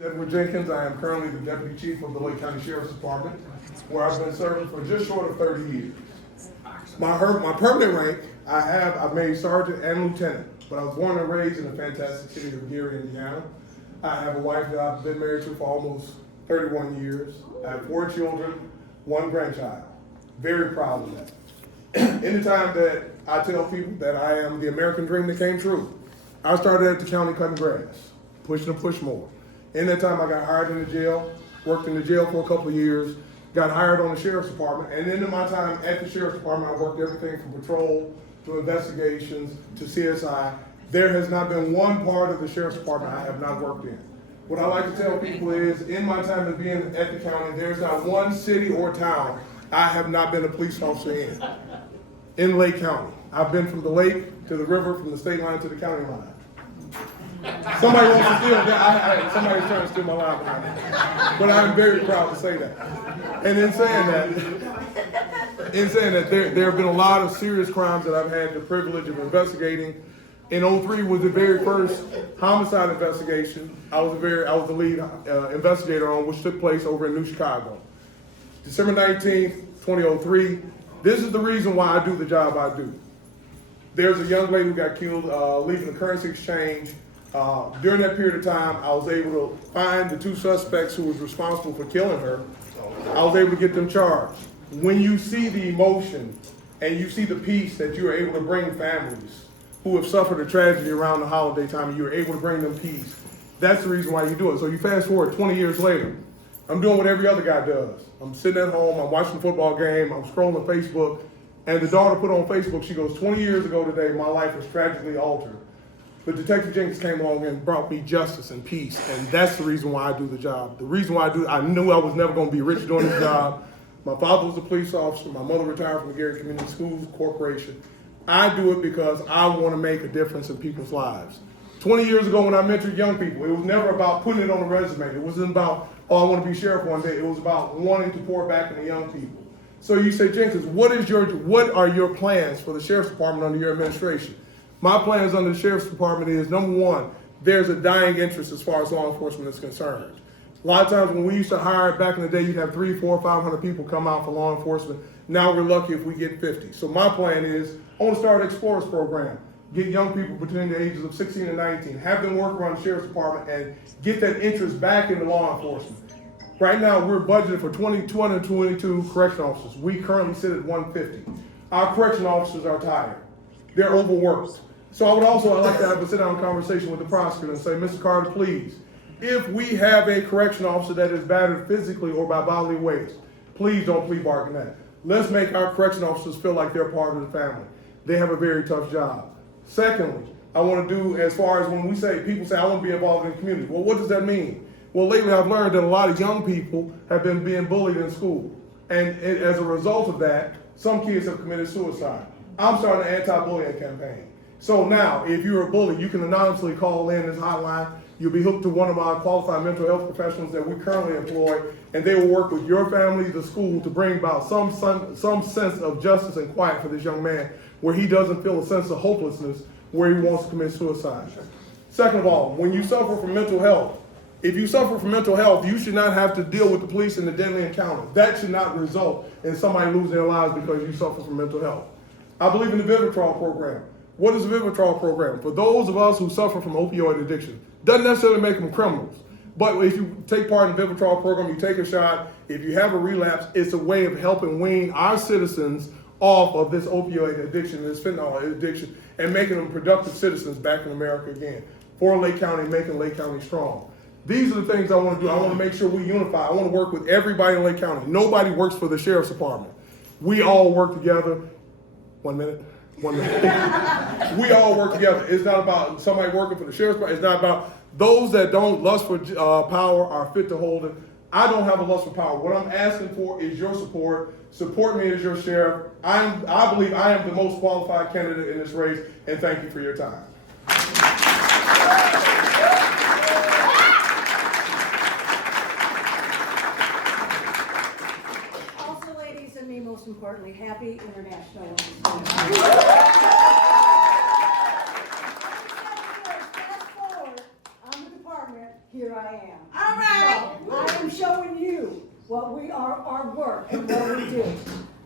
Edward Jenkins. I am currently the Deputy Chief of the Lake County Sheriff's Department, where I've been serving for just short of 30 years. My permanent rank, I've made sergeant and lieutenant, but I was born and raised in the fantastic city of Gary, Indiana. I have a wife that I've been married to for almost 31 years. I have 4 children, 1 grandchild. Very proud of that. Anytime that I tell people that I am the American dream that came true, I started at the county cutting grass, pushing to push more. In that time, I got hired in the jail, worked in the jail for a couple of years, got hired on the sheriff's department, and then in my time at the sheriff's department, I worked everything from patrol to investigations to CSI. There has not been one part of the sheriff's department I have not worked in. What I like to tell people is, in my time of being at the county, there's not one city or town I have not been a police officer in Lake County. I've been from the lake to the river, from the state line to the county line. Somebody wants to steal that. Somebody's trying to steal my line behind me. But I'm very proud to say that. And in saying that, there have been a lot of serious crimes that I've had the privilege of investigating. In 2003 was the very first homicide investigation I was the lead investigator on, which took place over in New Chicago. December 19th, 2003. This is the reason why I do the job I do. There's a young lady who got killed leaving the currency exchange. During that period of time, I was able to find the 2 suspects who was responsible for killing her. I was able to get them charged. When you see the emotion and you see the peace that you are able to bring families who have suffered a tragedy around the holiday time, and you're able to bring them peace, that's the reason why you do it. So you fast forward 20 years later, I'm doing what every other guy does. I'm sitting at home, I'm watching a football game, I'm scrolling Facebook, and the daughter put on Facebook, she goes, 20 years ago today, my life was tragically altered. But Detective Jenkins came along and brought me justice and peace, and that's the reason why I do the job. The reason why I knew I was never going to be rich doing this job. My father was a police officer. My mother retired from the Gary Community Schools Corporation. I do it because I want to make a difference in people's lives. 20 years ago when I mentored young people, it was never about putting it on a resume. It wasn't about, oh, I want to be sheriff one day. It was about wanting to pour back into young people. So you say, Jenkins, what are your plans for the sheriff's department under your administration? My plans under the sheriff's department is, number one, there's a dying interest as far as law enforcement is concerned. A lot of times when we used to hire back in the day, you'd have 300, 400, 500 people come out for law enforcement. Now we're lucky if we get 50. So my plan is, I want to start an Explorers program. Get young people between the ages of 16 and 19, have them work around the sheriff's department and get that interest back into law enforcement. Right now, we're budgeted for 222 correction officers. We currently sit at 150. Our correction officers are tired. They're overworked. So I'd like to have a sit-down conversation with the prosecutor and say, Mr. Carter, please, if we have a correction officer that is battered physically or by bodily waste, please don't plea bargain that. Let's make our correction officers feel like they're part of the family. They have a very tough job. Secondly, I want to do, as far as when people say, I want to be involved in the community. Well, what does that mean? Well, lately I've learned that a lot of young people have been being bullied in school. And as a result of that, some kids have committed suicide. I'm starting an anti-bullying campaign. So now, if you're a bully, you can anonymously call in this hotline. You'll be hooked to one of our qualified mental health professionals that we currently employ, and they will work with your family, the school, to bring about some sense of justice and quiet for this young man, where he doesn't feel a sense of hopelessness where he wants to commit suicide. Second of all, when you suffer from mental health, if you suffer from mental health, you should not have to deal with the police in a deadly encounter. That should not result in somebody losing their lives because you suffer from mental health. I believe in the Vivitrol program. What is the Vivitrol program? For those of us who suffer from opioid addiction, doesn't necessarily make them criminals. But if you take part in the Vivitrol program, you take a shot, if you have a relapse, it's a way of helping wean our citizens off of this opioid addiction, this fentanyl addiction, and making them productive citizens back in America again. For Lake County, making Lake County strong. These are the things I want to do. I want to make sure we unify. I want to work with everybody in Lake County. Nobody works for the sheriff's department. We all work together. 1 minute. We all work together. It's not about somebody working for the sheriff's department. It's not about those that don't lust for power are fit to hold it. I don't have a lust for power. What I'm asking for is your support. Support me as your sheriff. I believe I am the most qualified candidate in this race, and thank you for your time. Also, ladies, and me most importantly, happy International Women's Day. Fast forward on the department here here I am. All right. So, I am showing you what we are, our work and what we do.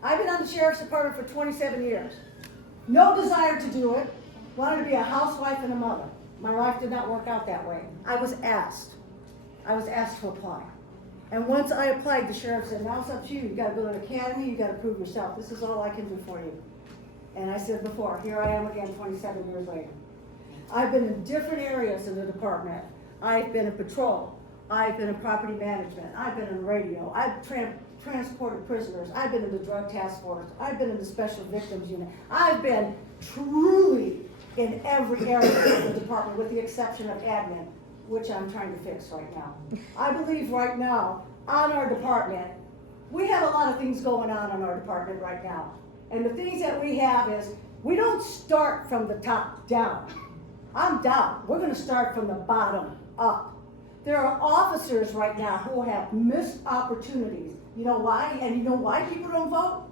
I've been on the Sheriff's Department for 27 years. No desire to do it. Wanted to be a housewife and a mother. My life did not work out that way. I was asked. To apply. And once I applied, the sheriff said, now it's up to you. You gotta go to an academy, you gotta prove yourself. This is all I can do for you. And I said before, here I am again 27 years later. I've been in different areas in the department. I've been in patrol. I've been in property management. I've been in radio. I've transported prisoners. I've been in the drug task force. I've been in the special victims unit. I've been truly in every area of the department with the exception of admin, which I'm trying to fix right now. I believe right now on our department, we have a lot of things going on in our department right now. And the things that we have is, we don't start from the top down. I'm down. We're gonna start from the bottom up. There are officers right now who have missed opportunities. You know why? And you know why people don't vote?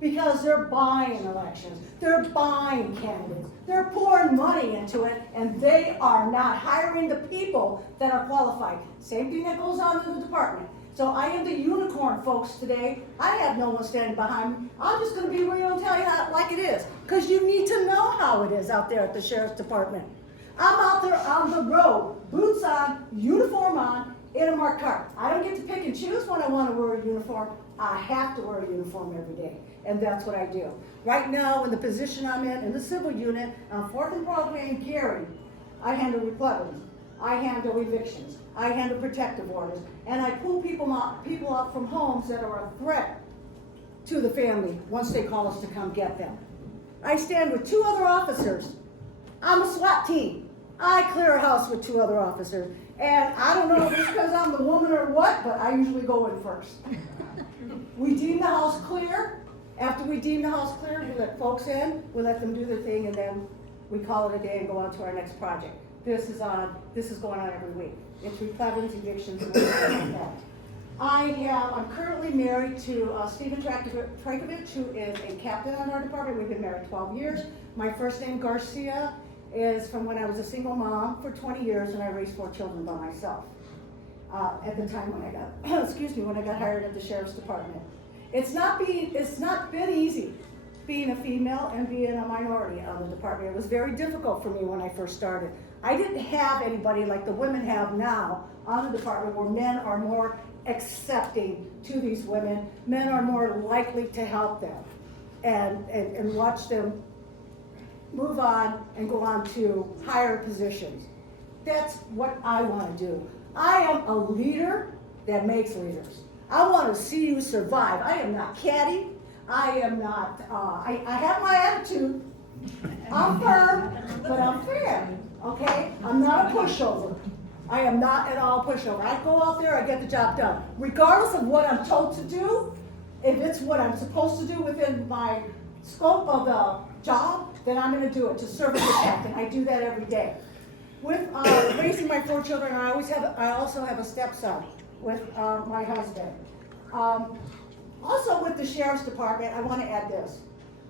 Because they're buying elections. They're buying candidates. They're pouring money into it, and they are not hiring the people that are qualified. Same thing that goes on in the department. So I am the unicorn, folks, today. I have no one standing behind me. I'm just gonna be real and tell you how, like it is. Because you need to know how it is out there at the Sheriff's Department. I'm out there on the road, boots on, uniform on, in a marked car. I don't get to pick and choose when I want to wear a uniform. I have to wear a uniform every day, and that's what I do. Right now, in the position I'm in the civil unit, on 4th and Broadway in Gary, I handle repletions, I handle evictions, I handle protective orders, and I pull people out from homes that are a threat to the family once they call us to come get them. I stand with 2 other officers. I'm a SWAT team. I clear a house with 2 other officers. And I don't know if it's because I'm the woman or what, but I usually go in first. We deem the house clear. After we deem the house clear, we let folks in, we let them do their thing, and then we call it a day and go on to our next project. This is going on every week. It's replevins, evictions, and everything like that. I'm currently married to Stephen Trajkovic, who is a captain on our department. We've been married 12 years. My first name, Garcia, is from when I was a single mom for 20 years and I raised 4 children by myself. At the time when I got, when I got hired at the Sheriff's Department. It's not been easy being a female and being a minority on the department. It was very difficult for me when I first started. I didn't have anybody like the women have now on the department where men are more accepting to these women. Men are more likely to help them and watch them move on and go on to higher positions. That's what I want to do. I am a leader that makes leaders. I want to see you survive. I am not catty. I am not, I have my attitude. I'm firm, but I'm fair, okay? I'm not a pushover. I am not at all a pushover. I go out there, I get the job done. Regardless of what I'm told to do, if it's what I'm supposed to do within my scope of the job, then I'm going to do it to serve and protect, and I do that every day. With raising my 4 children, I also have a stepson with my husband. Also with the Sheriff's Department, I want to add this.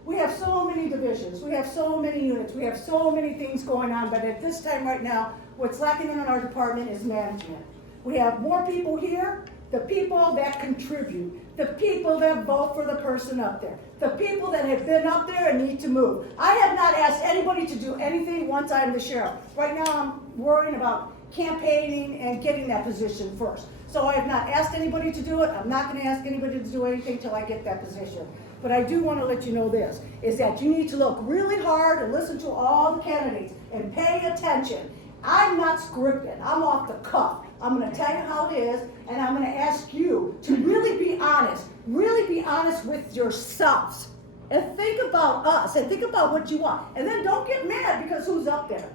We have so many divisions, we have so many units, we have so many things going on, but at this time right now, what's lacking in our department is management. We have more people here, the people that contribute, the people that vote for the person up there, the people that have been up there and need to move. I have not asked anybody to do anything once I'm the sheriff. Right now I'm worrying about campaigning and getting that position first. So I have not asked anybody to do it. I'm not going to ask anybody to do anything till I get that position. But I do want to let you know this, is that you need to look really hard and listen to all the candidates and pay attention. I'm not scripted. I'm off the cuff. I'm going to tell you how it is, and I'm going to ask you to really be honest with yourselves. And think about us, and think about what you want. And then don't get mad because who's up there.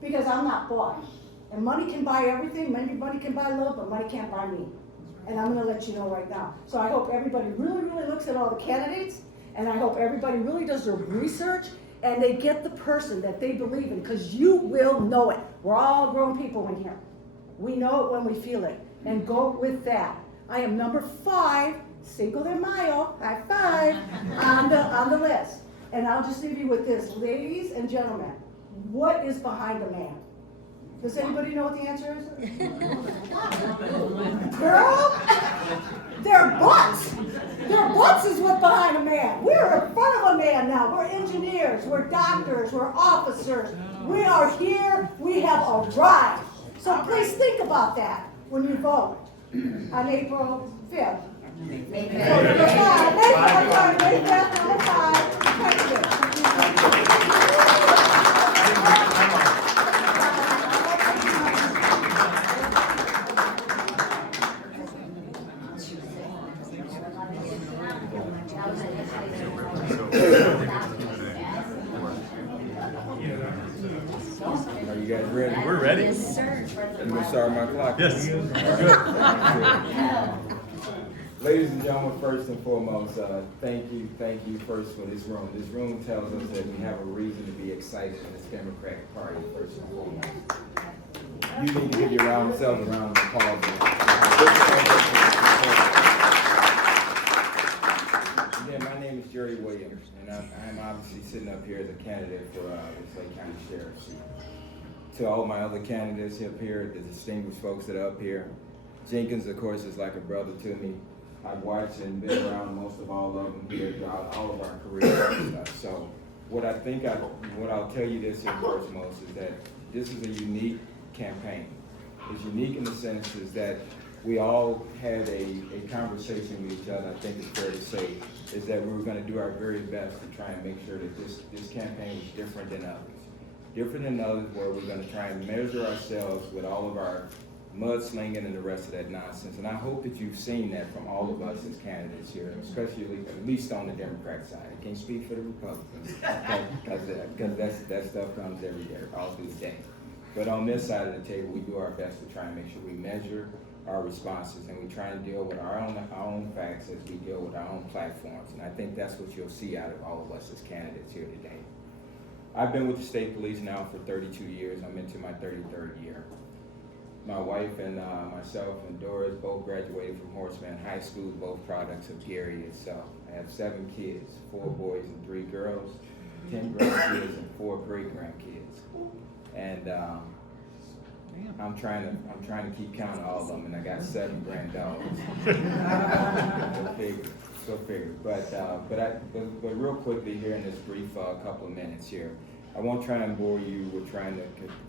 Because I'm not bought. And money can buy everything, money can buy love, but money can't buy me. And I'm going to let you know right now. So I hope everybody really, really looks at all the candidates, and I hope everybody really does their research, and they get the person that they believe in, because you will know it. We're all grown people in here. We know it when we feel it, and go with that. I am number 5, Cinco de Mayo, high five, on the list. And I'll just leave you with this, ladies and gentlemen, what is behind a man? Does anybody know what the answer is? Girl, their butts. Their butts is what's behind a man. We're in front of a man now. We're engineers, we're doctors, we're officers. We are here, we have arrived. So please think about that when you vote on April 5th. May 5th, number 5. Thank you. Are you guys ready? We're ready. Yes, sir. I'm gonna start my clock. Yes. Ladies and gentlemen, first and foremost, thank you first for this room. This room tells us that we have a reason to be excited in this Democratic Party, first and foremost. You need to give yourselves a round of applause. Again, my name is Jerry Williams, and I'm obviously sitting up here as a candidate for this Lake County Sheriff's seat. To all my other candidates up here, the distinguished folks that are up here, Jenkins, of course, is like a brother to me. I've watched and been around most of all of them here throughout all of our careers and stuff. So what I'll tell you this in first most is that this is a unique campaign. It's unique in the sense is that we all had a conversation with each other, I think it's fair to say, is that we were gonna do our very best to try and make sure that this campaign was different than others. Different than others where we're gonna try and measure ourselves with all of our mudslinging and the rest of that nonsense. And I hope that you've seen that from all of us as candidates here, especially at least on the Democrat side. I can't speak for the Republicans, because that stuff comes every day, all through the day. But on this side of the table, we do our best to try and make sure we measure our responses and we try and deal with our own facts as we deal with our own platforms. And I think that's what you'll see out of all of us as candidates here today. I've been with the state police now for 32 years. I'm into my 33rd year. My wife and myself and Doris both graduated from Horseman High School, both products of Gary itself. I have 7 kids, 4 boys and 3 girls, 10 grandkids and 4 great-grandkids. And I'm trying to keep count of all of them, and I got 7 granddaughters. Go figure. But real quickly here in this brief couple of minutes here, I won't try and bore you with trying to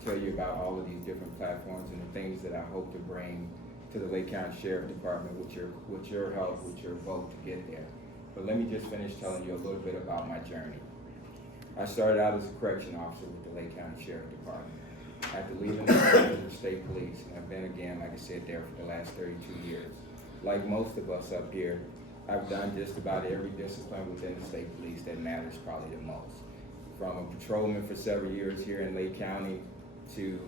tell you about all of these different platforms and the things that I hope to bring to the Lake County Sheriff Department with your help, with your vote to get there. But let me just finish telling you a little bit about my journey. I started out as a correction officer with the Lake County Sheriff Department. After leaving the state police, and I've been again, like I said, there for the last 32 years. Like most of us up here, I've done just about every discipline within the state police that matters probably the most. From a patrolman for several years here in Lake County to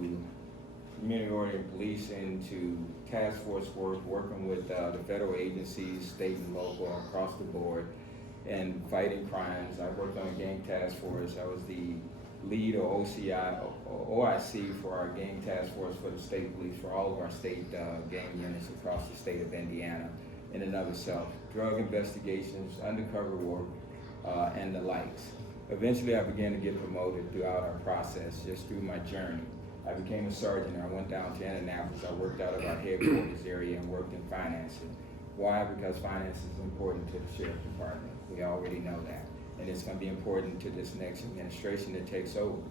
community oriented policing to task force work, working with the federal agencies, state and local, across the board, and fighting crimes. I worked on a gang task force. I was the lead or OIC for our gang task force for the state police, for all of our state gang units across the state of Indiana in and of itself. Drug investigations, undercover work, and the likes. Eventually I began to get promoted throughout our process, just through my journey. I became a sergeant. I went down to Indianapolis. I worked out of our headquarters area and worked in financing. Why? Because finance is important to the Sheriff's Department. We already know that. And it's going to be important to this next administration that takes over.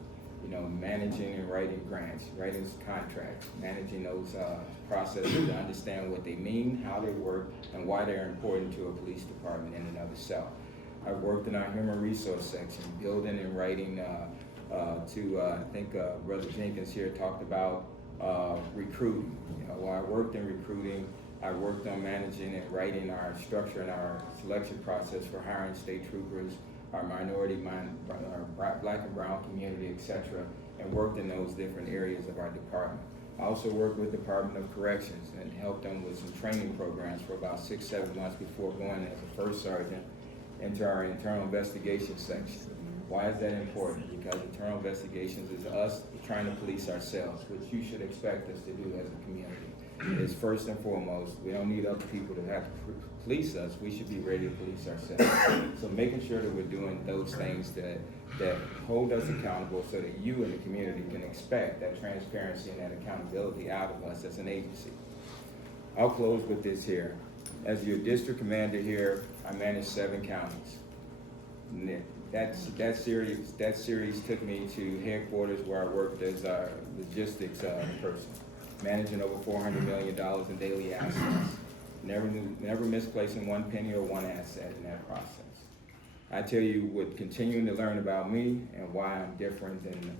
You know, managing and writing grants, writing contracts, managing those processes to understand what they mean, how they work, and why they're important to a police department in and of itself. I've worked in our human resource section, building and writing I think Brother Jenkins here talked about recruiting. You know, while I worked in recruiting, I worked on managing and writing our structure and our selection process for hiring state troopers, our minority, our black and brown community, etc., and worked in those different areas of our department. I also worked with the Department of Corrections and helped them with some training programs for about 6-7 months before going as a first sergeant into our internal investigation section. Why is that important? Because internal investigations is us trying to police ourselves, which you should expect us to do as a community. Is first and foremost, we don't need other people to have to police us, we should be ready to police ourselves. So making sure that we're doing those things that hold us accountable so that you and the community can expect that transparency and that accountability out of us as an agency. I'll close with this here. As your district commander here, I manage 7 counties. That series took me to headquarters where I worked as a logistics person, managing over $400 million in daily assets. Never misplacing one penny or one asset in that process. I tell you, with continuing to learn about me and why I'm different than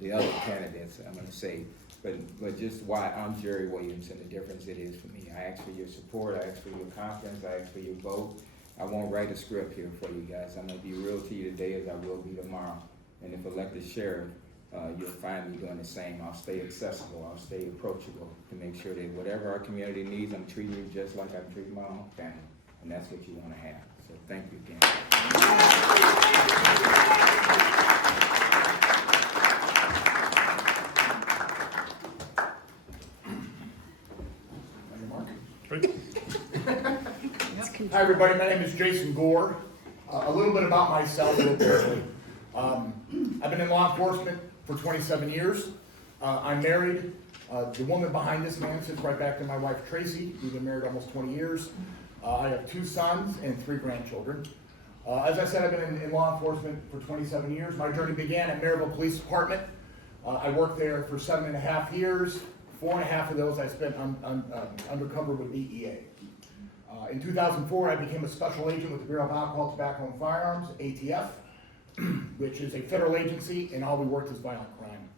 the other candidates, I'm going to say, but just why I'm Jerry Williams and the difference it is for me. I ask for your support, I ask for your confidence, I ask for your vote. I won't write a script here for you guys. I'm going to be real to you today as I will be tomorrow. And if elected sheriff, you'll find me doing the same. I'll stay accessible, I'll stay approachable to make sure that whatever our community needs, I'm treating you just like I'm treating my own family. And that's what you want to have. So thank you again. Hi everybody, my name is Jason Gore. A little bit about myself real quickly. I've been in law enforcement for 27 years. I'm married. The woman behind this man sits right back to my wife Tracy. We've been married almost 20 years. I have 2 sons and 3 grandchildren. As I said, I've been in law enforcement for 27 years. My journey began at Maryville Police Department. I worked there for 7.5 years. 4.5 of those I spent undercover with DEA. In 2004, I became a special agent with the Bureau of Alcohol, Tobacco, and Firearms, ATF, which is a federal agency, and all we worked is violent crime.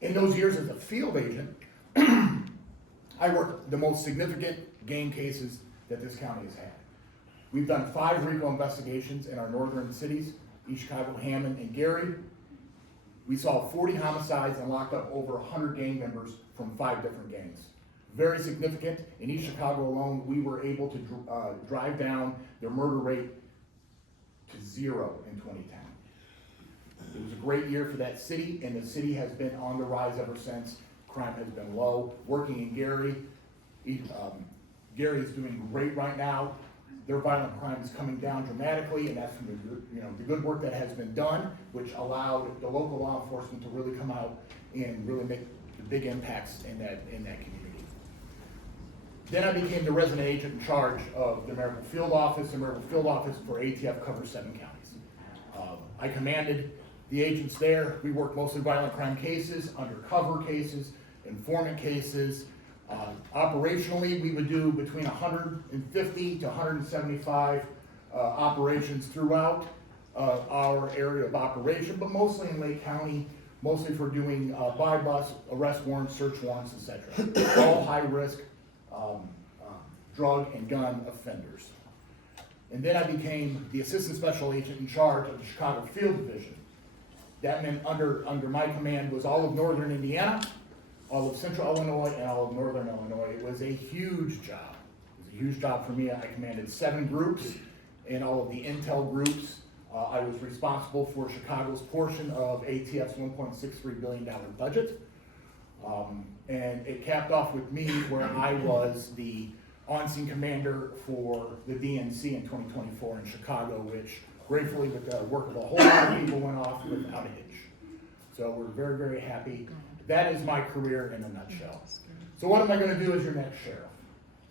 In those years as a field agent, I worked the most significant gang cases that this county has had. We've done 5 RICO investigations in our northern cities, East Chicago, Hammond, and Gary. We saw 40 homicides and locked up over 100 gang members from 5 different gangs. Very significant. In East Chicago alone, we were able to drive down their murder rate to 0 in 2010. It was a great year for that city, and the city has been on the rise ever since. Crime has been low. Working in Gary, Gary is doing great right now. Their violent crime is coming down dramatically, and that's from the good work that has been done, which allowed the local law enforcement to really come out and really make the big impacts in that community. Then I became the resident agent in charge of the Maryville Field Office. The Maryville Field Office for ATF covers 7 counties. I commanded the agents there. We worked mostly violent crime cases, undercover cases, informant cases. Operationally, we would do between 150 to 175 operations throughout our area of operation, but mostly in Lake County, mostly for doing buy bus, arrest warrants, search warrants, etc. All high risk drug and gun offenders. And then I became the assistant special agent in charge of the Chicago Field Division. That meant under my command was all of northern Indiana, all of central Illinois, and all of northern Illinois. It was a huge job. It was a huge job for me. I commanded 7 groups and all of the intel groups. I was responsible for Chicago's portion of ATF's $1.63 billion budget. And it capped off with me where I was the on-scene commander for the DNC in 2024 in Chicago, which gratefully with the work of a whole lot of people went off without a hitch. So we're very, very happy. That is my career in a nutshell. So what am I going to do as your next sheriff?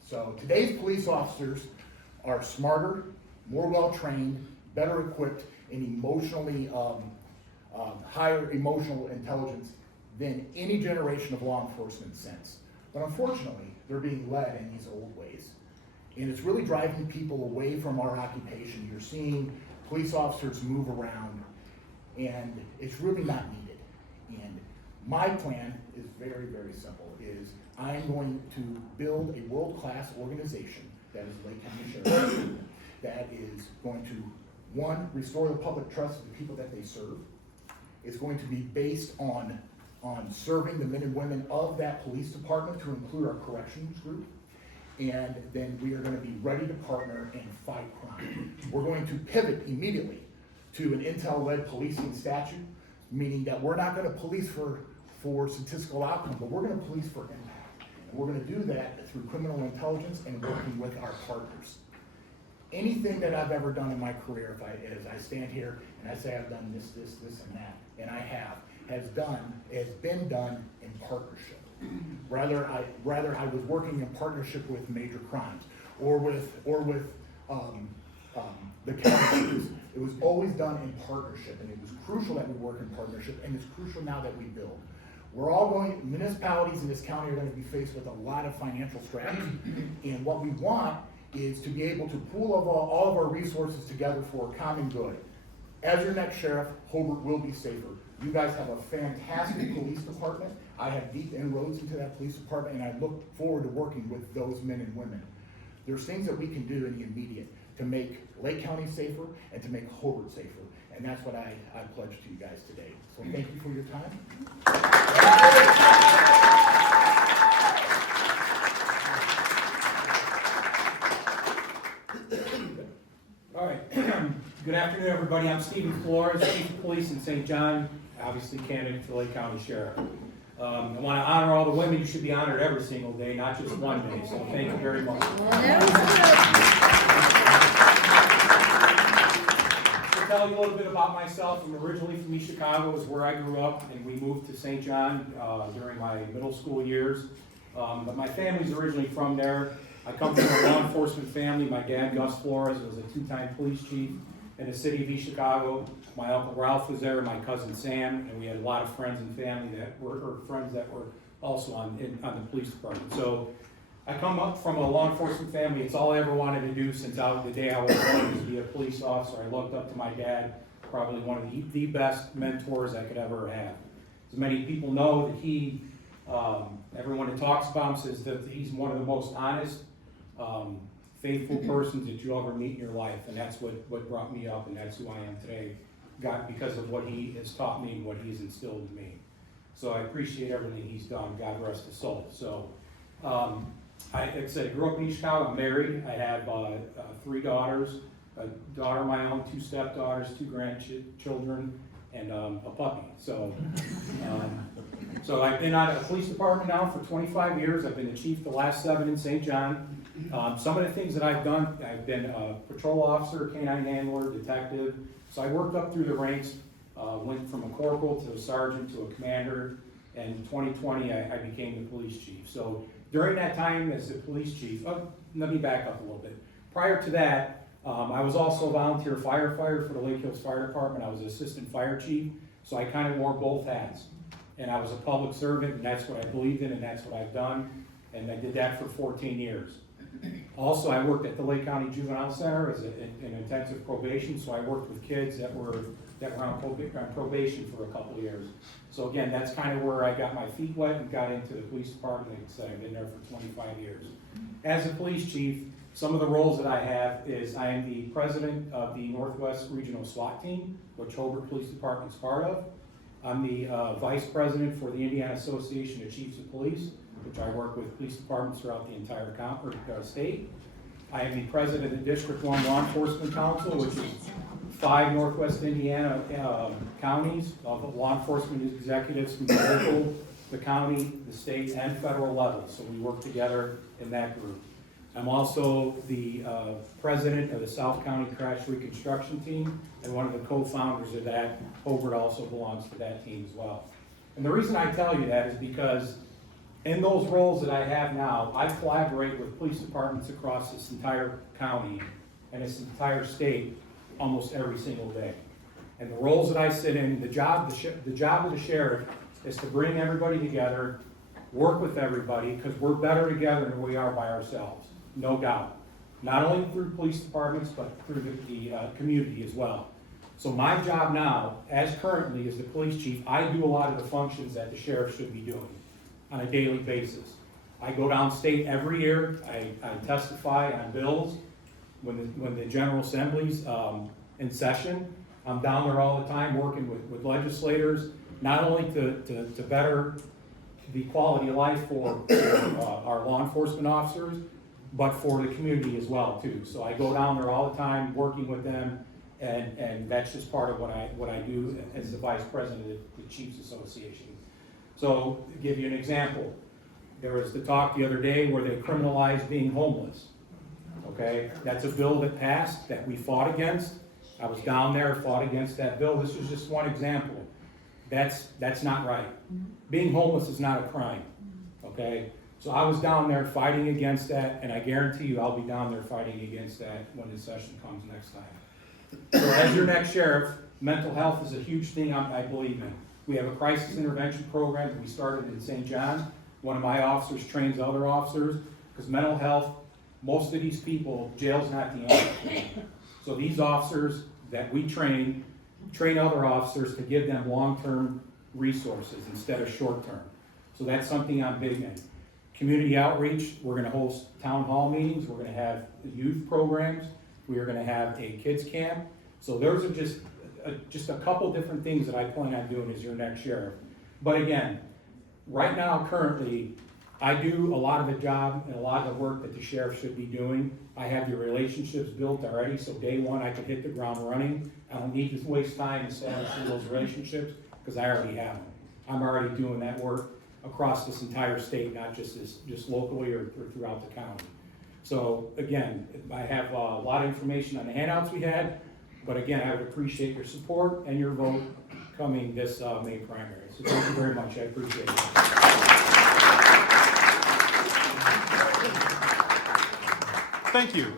So today's police officers are smarter, more well-trained, better equipped, and emotionally higher emotional intelligence than any generation of law enforcement since. But unfortunately, they're being led in these old ways. And it's really driving people away from our occupation. You're seeing police officers move around, and it's really not needed. And my plan is very, very simple, is I'm going to build a world-class organization that is Lake County Sheriff's Department that is going to, 1, restore the public trust of the people that they serve. It's going to be based on serving the men and women of that police department, to include our corrections group. And then we are going to be ready to partner and fight crime. We're going to pivot immediately to an intel-led policing statute meaning that we're not gonna police for statistical outcome, but we're gonna police for impact. And we're gonna do that through criminal intelligence and working with our partners. Anything that I've ever done in my career, as I stand here and I say I've done this, and that, and I has been done in partnership. Rather I was working in partnership with major crimes, or with the county. It was always done in partnership, and it was crucial that we work in partnership, and it's crucial now that we build. Municipalities in this county are gonna be faced with a lot of financial strategy, and what we want is to be able to pool all of our resources together for a common good. As your next sheriff, Hobart will be safer. You guys have a fantastic police department. I have deep inroads into that police department, and I look forward to working with those men and women. There's things that we can do in the immediate to make Lake County safer and to make Hobart safer. And that's what I pledge to you guys today. So thank you for your time. All right. Good afternoon, everybody. I'm Stephen Flores, Chief of Police in St. John, obviously candidate for Lake County Sheriff. I want to honor all the women. You should be honored every single day, not just one day. So thank you very much. To tell you a little bit about myself, I'm originally from East Chicago, is where I grew up, and we moved to St. John during my middle school years. But my family's originally from there. I come from a law enforcement family. My dad, Gus Flores, was a two-time police chief in the city of East Chicago. My uncle Ralph was there, my cousin Sam, and we had a lot of friends and family that were also on the police department. So I come up from a law enforcement family. It's all I ever wanted to do since the day I was born, was be a police officer. I looked up to my dad, probably one of the best mentors I could ever have. As many people know that he, everyone that talks about him says that he's one of the most honest, faithful persons that you'll ever meet in your life, and that's what brought me up, and that's who I am today, because of what he has taught me and what he's instilled in me. So I appreciate everything he's done. God rest his soul. So, like I said, I grew up in East Chicago. I'm married. I have 3 daughters, a daughter of my own, 2 stepdaughters, 2 grandchildren, and a puppy. So, so I've been on a police department now for 25 years. I've been the chief the last 7 in St. John. Some of the things that I've done, I've been a patrol officer, canine handler, detective. So I worked up through the ranks, went from a corporal to a sergeant to a commander, and in 2020 I became the police chief. So during that time as the police chief, let me back up a little bit. Prior to that, I was also a volunteer firefighter for the Lake Hills Fire Department. I was assistant fire chief, so I kind of wore both hats. And I was a public servant, and that's what I believed in, and that's what I've done. And I did that for 14 years. Also, I worked at the Lake County Juvenile Center as an intensive probation, so I worked with kids that were on probation for a couple of years. So again, that's kind of where I got my feet wet and got into the police department. Like I said, I've been there for 25 years. As a police chief, some of the roles that I have is I am the president of the Northwest Regional SWAT Team, which Hobart Police Department is part of. I'm the vice president for the Indiana Association of Chiefs of Police, which I work with police departments throughout the entire state. I am the president of the District 1 Law Enforcement Council, which is 5 Northwest Indiana counties of law enforcement executives from the local, the county, the state, and federal levels. So we work together in that group. I'm also the president of the South County Crash Reconstruction Team and one of the co-founders of that. Hobart also belongs to that team as well. And the reason I tell you that is because in those roles that I have now, I collaborate with police departments across this entire county and this entire state almost every single day. And the roles that I sit in, the job of the sheriff is to bring everybody together, work with everybody, because we're better together than we are by ourselves, no doubt. Not only through police departments, but through the community as well. So my job now, as currently as the police chief, I do a lot of the functions that the sheriff should be doing on a daily basis. I go downstate every year. I testify on bills when the General Assembly's in session. I'm down there all the time working with legislators, not only to better the quality of life for our law enforcement officers, but for the community as well too. So I go down there all the time working with them, And that's just part of what I do as the vice president of the Chiefs Association. So, to give you an example, there was the talk the other day where they criminalized being homeless. Okay, that's a bill that passed that we fought against. I was down there, fought against that bill. This was just one example. That's not right. Being homeless is not a crime, okay? So I was down there fighting against that, and I guarantee you I'll be down there fighting against that when the session comes next time. So as your next sheriff, mental health is a huge thing I believe in. We have a crisis intervention program that we started in St. John. One of my officers trains other officers, because mental health, most of these people, jail's not the answer for them. So these officers that we train other officers to give them long-term resources instead of short-term. So that's something I'm big in. Community outreach, we're gonna host town hall meetings, we're gonna have youth programs, we are gonna have a kids camp. So those are just a couple different things that I plan on doing as your next sheriff. But again, right now, currently, I do a lot of the job and a lot of the work that the sheriff should be doing. I have the relationships built already, so day one I can hit the ground running. I don't need to waste time establishing those relationships, because I already have them. I'm already doing that work across this entire state, not just locally or throughout the county. So again, I have a lot of information on the handouts we had, but again, I would appreciate your support and your vote coming this May primary. So thank you very much, I appreciate it.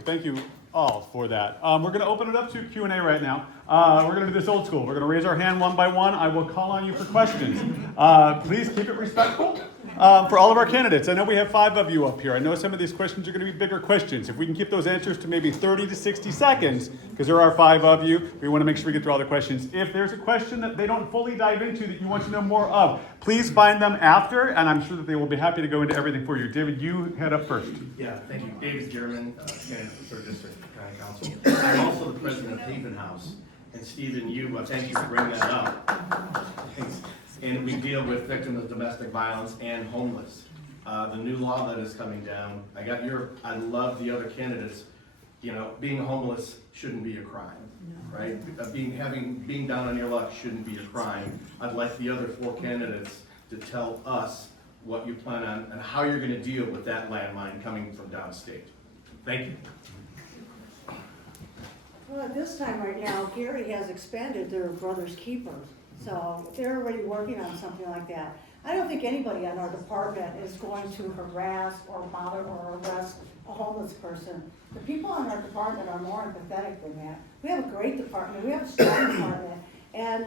Thank you all for that. We're going to open it up to Q&A right now. We're going to do this old school. We're going to raise our hand one by one. I will call on you for questions. Please keep it respectful for all of our candidates. I know we have 5 of you up here. I know some of these questions are going to be bigger questions. If we can keep those answers to maybe 30 to 60 seconds, because there are 5 of you, we want to make sure we get through all the questions. If there's a question that they don't fully dive into that you want to know more of, please find them after, and I'm sure that they will be happy to go into everything for you. David, you head up first. Yeah, thank you. David German, candidate for 3rd District County Council. I'm also the president of Haven House. And Stephen, thank you for bringing that up. Thanks. And we deal with victims of domestic violence and homeless. The new law that is coming down, I love the other candidates. You know, being homeless shouldn't be a crime, right? Being down on your luck shouldn't be a crime. I'd like the other 4 candidates to tell us what you plan on and how you're gonna deal with that landmine coming from downstate. Thank you. Well, at this time right now, Gary has expanded their Brothers Keepers, so they're already working on something like that. I don't think anybody on our department is going to harass or bother or arrest a homeless person. The people on our department are more empathetic than that. We have a great department, we have a strong department, and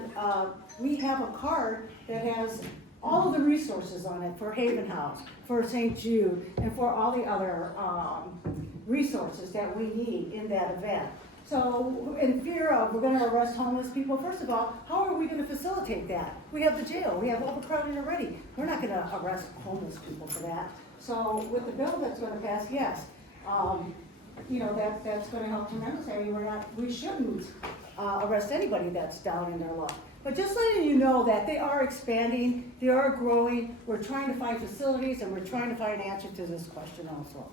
we have a card that has all of the resources on it for Haven House, for St. Jude, and for all the other resources that we need in that event. So, in fear of we're going to arrest homeless people, first of all, how are we going to facilitate that? We have the jail, we have overcrowding already. We're not going to arrest homeless people for that. So, with the bill that's going to pass, yes, that's going to help tremendously. We shouldn't arrest anybody that's down in their luck. But just letting you know that they are expanding, they are growing. We're trying to find facilities, and we're trying to find an answer to this question also.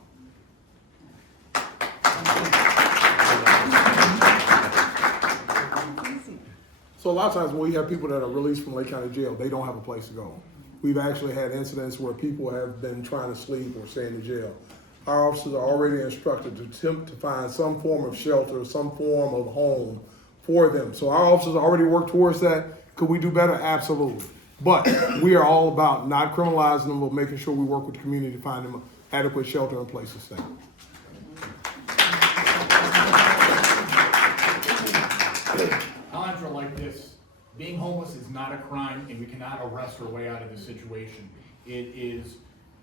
So a lot of times when we have people that are released from Lake County Jail, they don't have a place to go. We've actually had incidents where people have been trying to sleep or stay in the jail. Our officers are already instructed to attempt to find some form of shelter, some form of home for them. So our officers already work towards that. Could we do better? Absolutely. But we are all about not criminalizing them, but making sure we work with the community to find them adequate shelter and place to stay. I'll answer it like this. Being homeless is not a crime, and we cannot arrest our way out of this situation. It is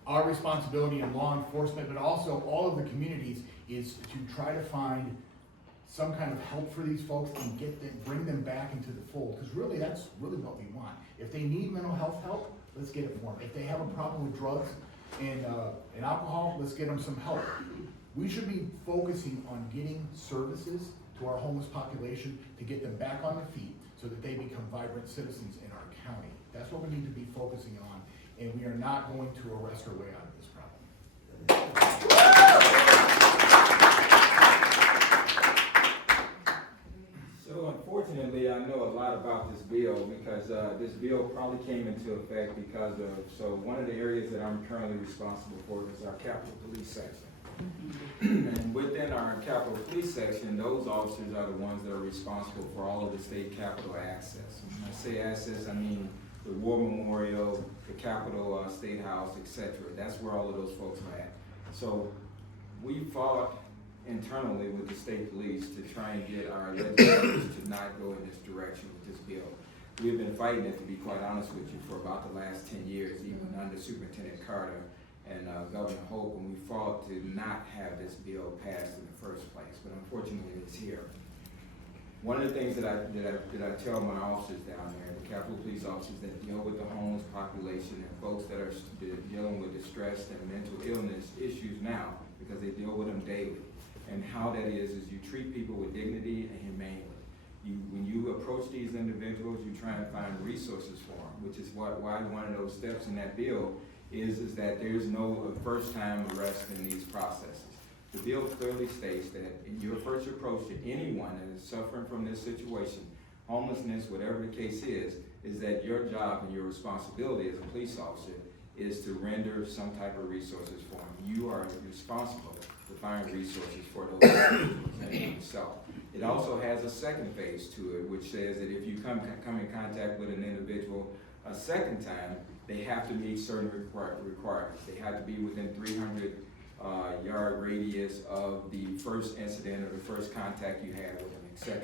our responsibility in law enforcement, but also all of the communities, is to try to find some kind of help for these folks and bring them back into the fold. Because really, that's really what we want. If they need mental health help, let's get it for them. If they have a problem with drugs and alcohol, let's get them some help. We should be focusing on getting services to our homeless population to get them back on their feet so that they become vibrant citizens in our county. That's what we need to be focusing on, and we are not going to arrest our way out of this problem. So about this bill because this bill probably came into effect because of, so one of the areas that I'm currently responsible for is our Capitol Police section. And within our Capitol Police section, those officers are the ones that are responsible for all of the state capitol access. When I say access, I mean the War Memorial, the Capitol State House, etc. That's where all of those folks are at. So we fought internally with the state police to try and get our legislators to not go in this direction with this bill. We've been fighting it, to be quite honest with you, for about the last 10 years, even under Superintendent Carter and Governor Hope, and we fought to not have this bill passed in the first place, but unfortunately it's here. One of the things that I tell my officers down there, the Capitol Police officers that deal with the homeless population and folks that are dealing with distress and mental illness issues now, because they deal with them daily. And how that is you treat people with dignity and humanely. When you approach these individuals, you try and find resources for them, which is why one of those steps in that bill is that there's no first-time arrest in these processes. The bill clearly states that in your first approach to anyone that is suffering from this situation, homelessness, whatever the case is that your job and your responsibility as a police officer is to render some type of resources for them. You are responsible to find resources for those individuals and yourself. It also has a second phase to it, which says that if you come in contact with an individual a second time, they have to meet certain requirements. They have to be within 300-yard radius of the first incident or the first contact you had with them, etc.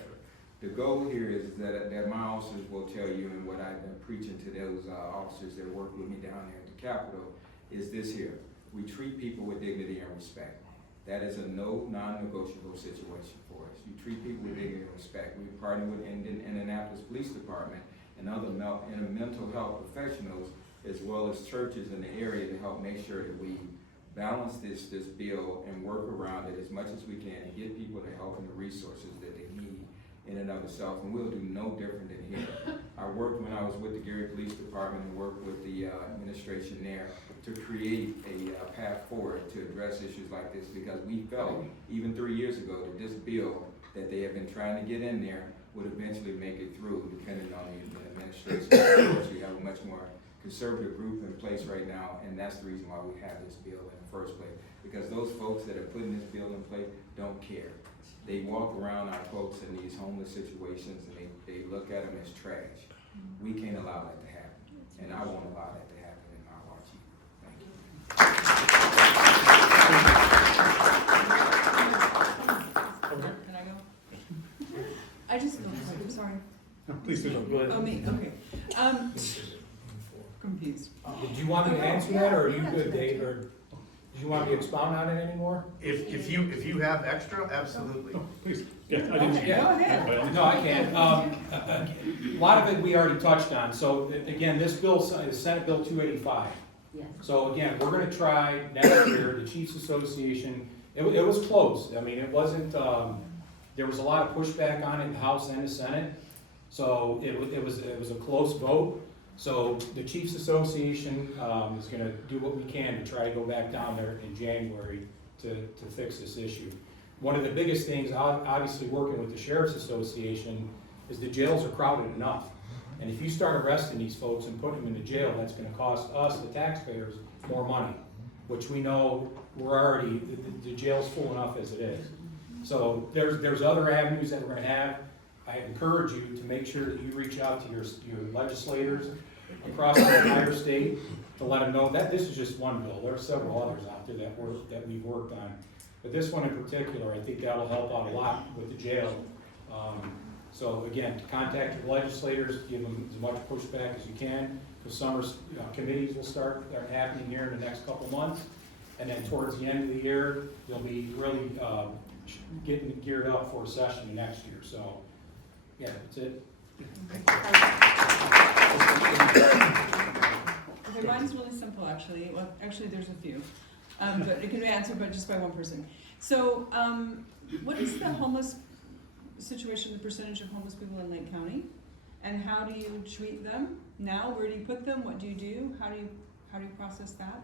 The goal here is that my officers will tell you, and what I've been preaching to those officers that work with me down there at the Capitol, is this here. We treat people with dignity and respect. That is a non-negotiable situation for us. You treat people with dignity and respect. We partner with Indianapolis Police Department and other mental health professionals, as well as churches in the area, to help make sure that we balance this bill and work around it as much as we can and get people the help and the resources that they need in and of itself. And we'll do no different than here. I worked when I was with the Gary Police Department and worked with the administration there to create a path forward to address issues like this, because we felt even 3 years ago that this bill that they have been trying to get in there would eventually make it through, depending on the administration. We have a much more conservative group in place right now, and that's the reason why we have this bill in the first place, because those folks that are putting this bill in place don't care. They walk around our folks in these homeless situations and they look at them as trash. We can't allow that to happen, and I won't allow that to happen in my heart. Thank you. Can I go? I just, I'm sorry. Please do. Go ahead. Oh, me, okay. Confused. Did you want me to answer that, or are you good, Dave, or do you want me to expound on it anymore? If you have extra, absolutely. Please. Yeah, I didn't. Okay, go ahead. No, I can't. A lot of it we already touched on. So again, this bill is Senate Bill 285. Yes. So again, we're gonna try next year, the Chiefs Association, it was close. I mean, it wasn't, there was a lot of pushback on it in the House and the Senate. So it was a close vote. So the Chiefs Association is gonna do what we can to try to go back down there in January to fix this issue. One of the biggest things, obviously working with the Sheriff's Association, is the jails are crowded enough. And if you start arresting these folks and putting them in the jail, that's gonna cost us, the taxpayers, more money, which we know we're already, the jail's full enough as it is. So there's other avenues that we're gonna have. I encourage you to make sure that you reach out to your legislators across the entire state to let them know that this is just one bill. There are several others out there that we've worked on. But this one in particular, I think that'll help out a lot with the jail. So again, contact your legislators, give them as much pushback as you can. The summer committees will start happening here in the next couple months. And then towards the end of the year, they'll be really getting geared up for a session next year. So yeah, that's it. Okay, mine's really simple, actually. Well, actually, there's a few. But it can be answered by just by one person. So, what is the homeless situation, the percentage of homeless people in Lake County? And how do you treat them now? Where do you put them? What do you do? How do you process that?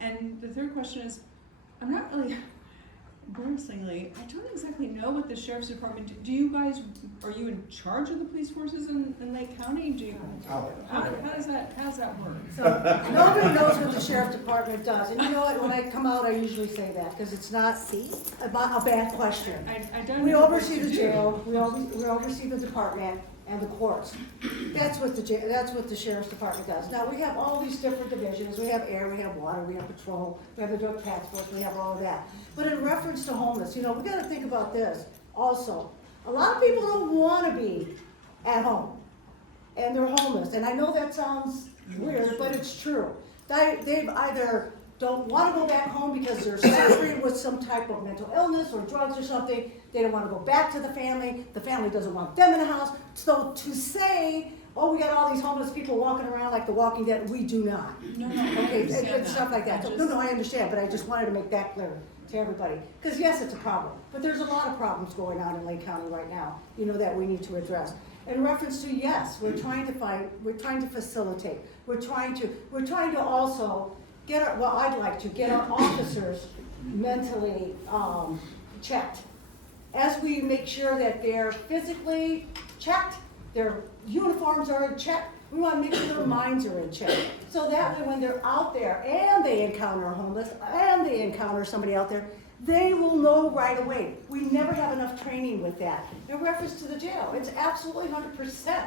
And the third question is, I'm not really, personally, I don't exactly know what the sheriff's department, do you guys, are you in charge of the police forces in Lake County? Do you, how does that work? So, nobody knows what the sheriff's department does, and you know what, when I come out, I usually say that, because it's not a bad question. I don't We know what oversee to the do. jail, we oversee the department and the courts. That's what the sheriff's department does. Now, we have all these different divisions, we have air, we have water, we have patrol, we have the drug task force, we have all of that. But in reference to homeless, we gotta think about this also. A lot of people don't wanna be at home, and they're homeless, and I know that sounds weird, but it's true. They've either don't wanna go back home because they're suffering with some type of mental illness or drugs or something, they don't wanna go back to the family doesn't want them in the house. So to say, oh, we got all these homeless people walking around like the Walking Dead, we do not. No, I Okay, understand and stuff like that. I No, I understand, but I just wanted to make that clear to everybody. Because yes, it's a problem, but there's a lot of problems going on in Lake County right now, that we need to address. In reference to, yes, we're trying to facilitate, we're trying to also I'd like to get our officers mentally, checked. As we make sure that they're physically checked, their uniforms are in check, we wanna make sure their minds are in check. So that way when they're out there and they encounter a homeless, and they encounter somebody out there, they will know right away. We never have enough training with that. In reference to the jail, it's absolutely 100%.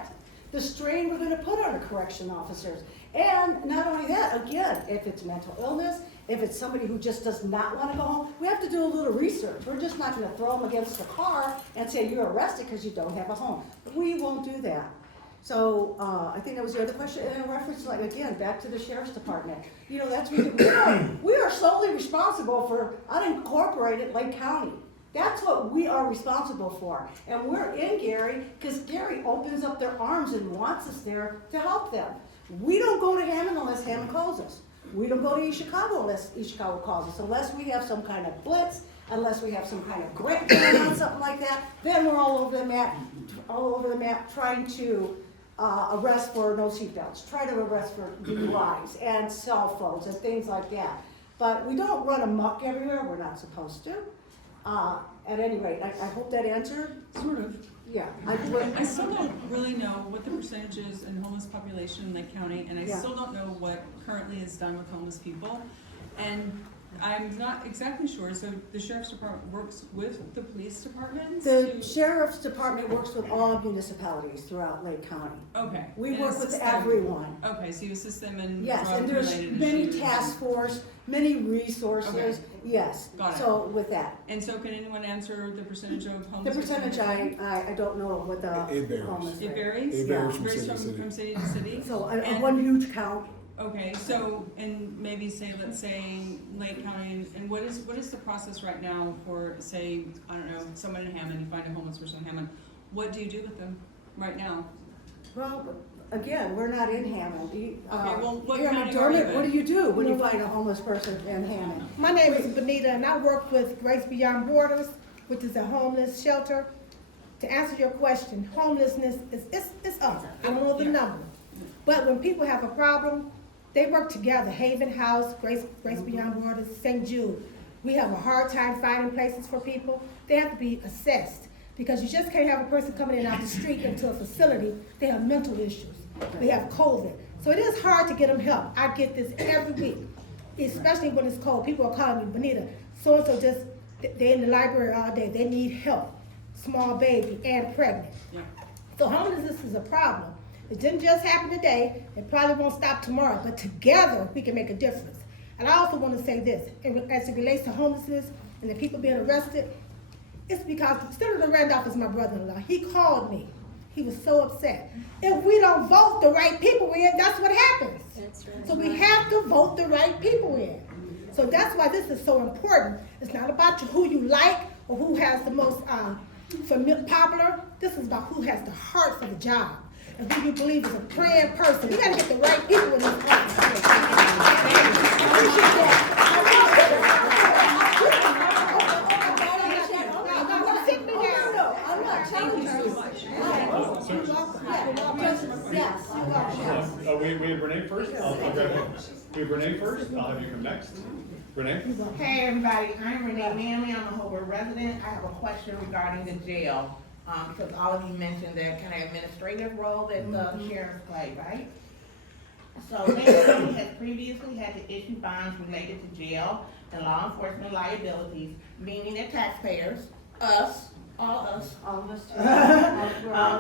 The strain we're gonna put on the correction officers. And not only that, again, if it's mental illness, if it's somebody who just does not wanna go home, we have to do a little research. We're just not gonna throw them against the car and say you're arrested because you don't have a home. We won't do that. So, I think that was the other question, and in reference, like, again, back to the sheriff's department. That's, we are solely responsible for unincorporated Lake County. That's what we are responsible for. And we're in Gary, because Gary opens up their arms and wants us there to help them. We don't go to Hammond unless Hammond calls us. We don't go to East Chicago unless East Chicago calls us. Unless we have some kind of blitz, unless we have some kind of grant going on, something like that, then we're all over the map trying to arrest for no seatbelts, try to arrest for DUIs and cell phones and things like that. But we don't run amok everywhere, we're not supposed to. At any rate, I hope that answered. Sort of. Yeah. I still don't really know what the percentage is in homeless population in Lake County, and I Yeah. still don't know what currently is done with homeless people. And I'm not exactly sure, so the sheriff's department works with the police departments? The sheriff's department works with all municipalities throughout Lake County. Okay. We and work with assist them. everyone. Okay, so you assist them in Yes, and there's drug-related many issues. task force, many resources, Okay. yes. Got it. So with that, And so can anyone answer the percentage of the homeless? percentage, people? I don't know what the It varies. homeless It rate. varies? It varies from Varies city to city. from city to city? So And- one huge count, Okay, so, and maybe say, let's say Lake County, and what is the process right now for, say, I don't know, someone in Hammond, you find a homeless person in Hammond, what do you do with them right now? well, again, we're not in Hammond. well, what Here in county are you McDermott, in? what do you do when you find a homeless person in Hammond? My name is Benita, and I work with Grace Beyond Borders, which is a homeless shelter. To answer your question, homelessness it's up. I don't know the Yeah. number. But when people have a problem, they work together. Haven House, Grace Beyond Borders, St. Jude. We have a hard time finding places for people. They have to be assessed, because you just can't have a person coming in off the street into a facility. They have mental issues. They have COVID. So it is hard to get them help. I get this every week, especially when it's cold. People are calling me, Benita, so-and-so they're in the library all day. They need help. Small baby and pregnant. Yeah. So homelessness is a problem. It didn't just happen today. It probably won't stop tomorrow. But together, we can make a difference. And I also want to say this, as it relates to homelessness and the people being arrested, it's because Senator Randolph is my brother-in-law. He called me. He was so upset. If we don't vote the right people in, that's what happens. So we have to vote the right people in. So that's why this is so important. It's not about who you like or who has the most popular. This is about who has the heart for the job and who you believe is a praying person. You gotta get the right people in this place. Sit me down. I'm not telling Thank you you. so much. Yes, you're welcome. We had Renee first? Okay. We have Renee first, I'll have you come next. Renee? Hey, everybody, I'm Renee Manley, I'm a Hobart resident. I have a question regarding the jail, because all of you mentioned that kind of administrative role that the sheriff played, right? So, Lake County has previously had to issue bonds related to jail and law enforcement liabilities, meaning that taxpayers, us, all of us,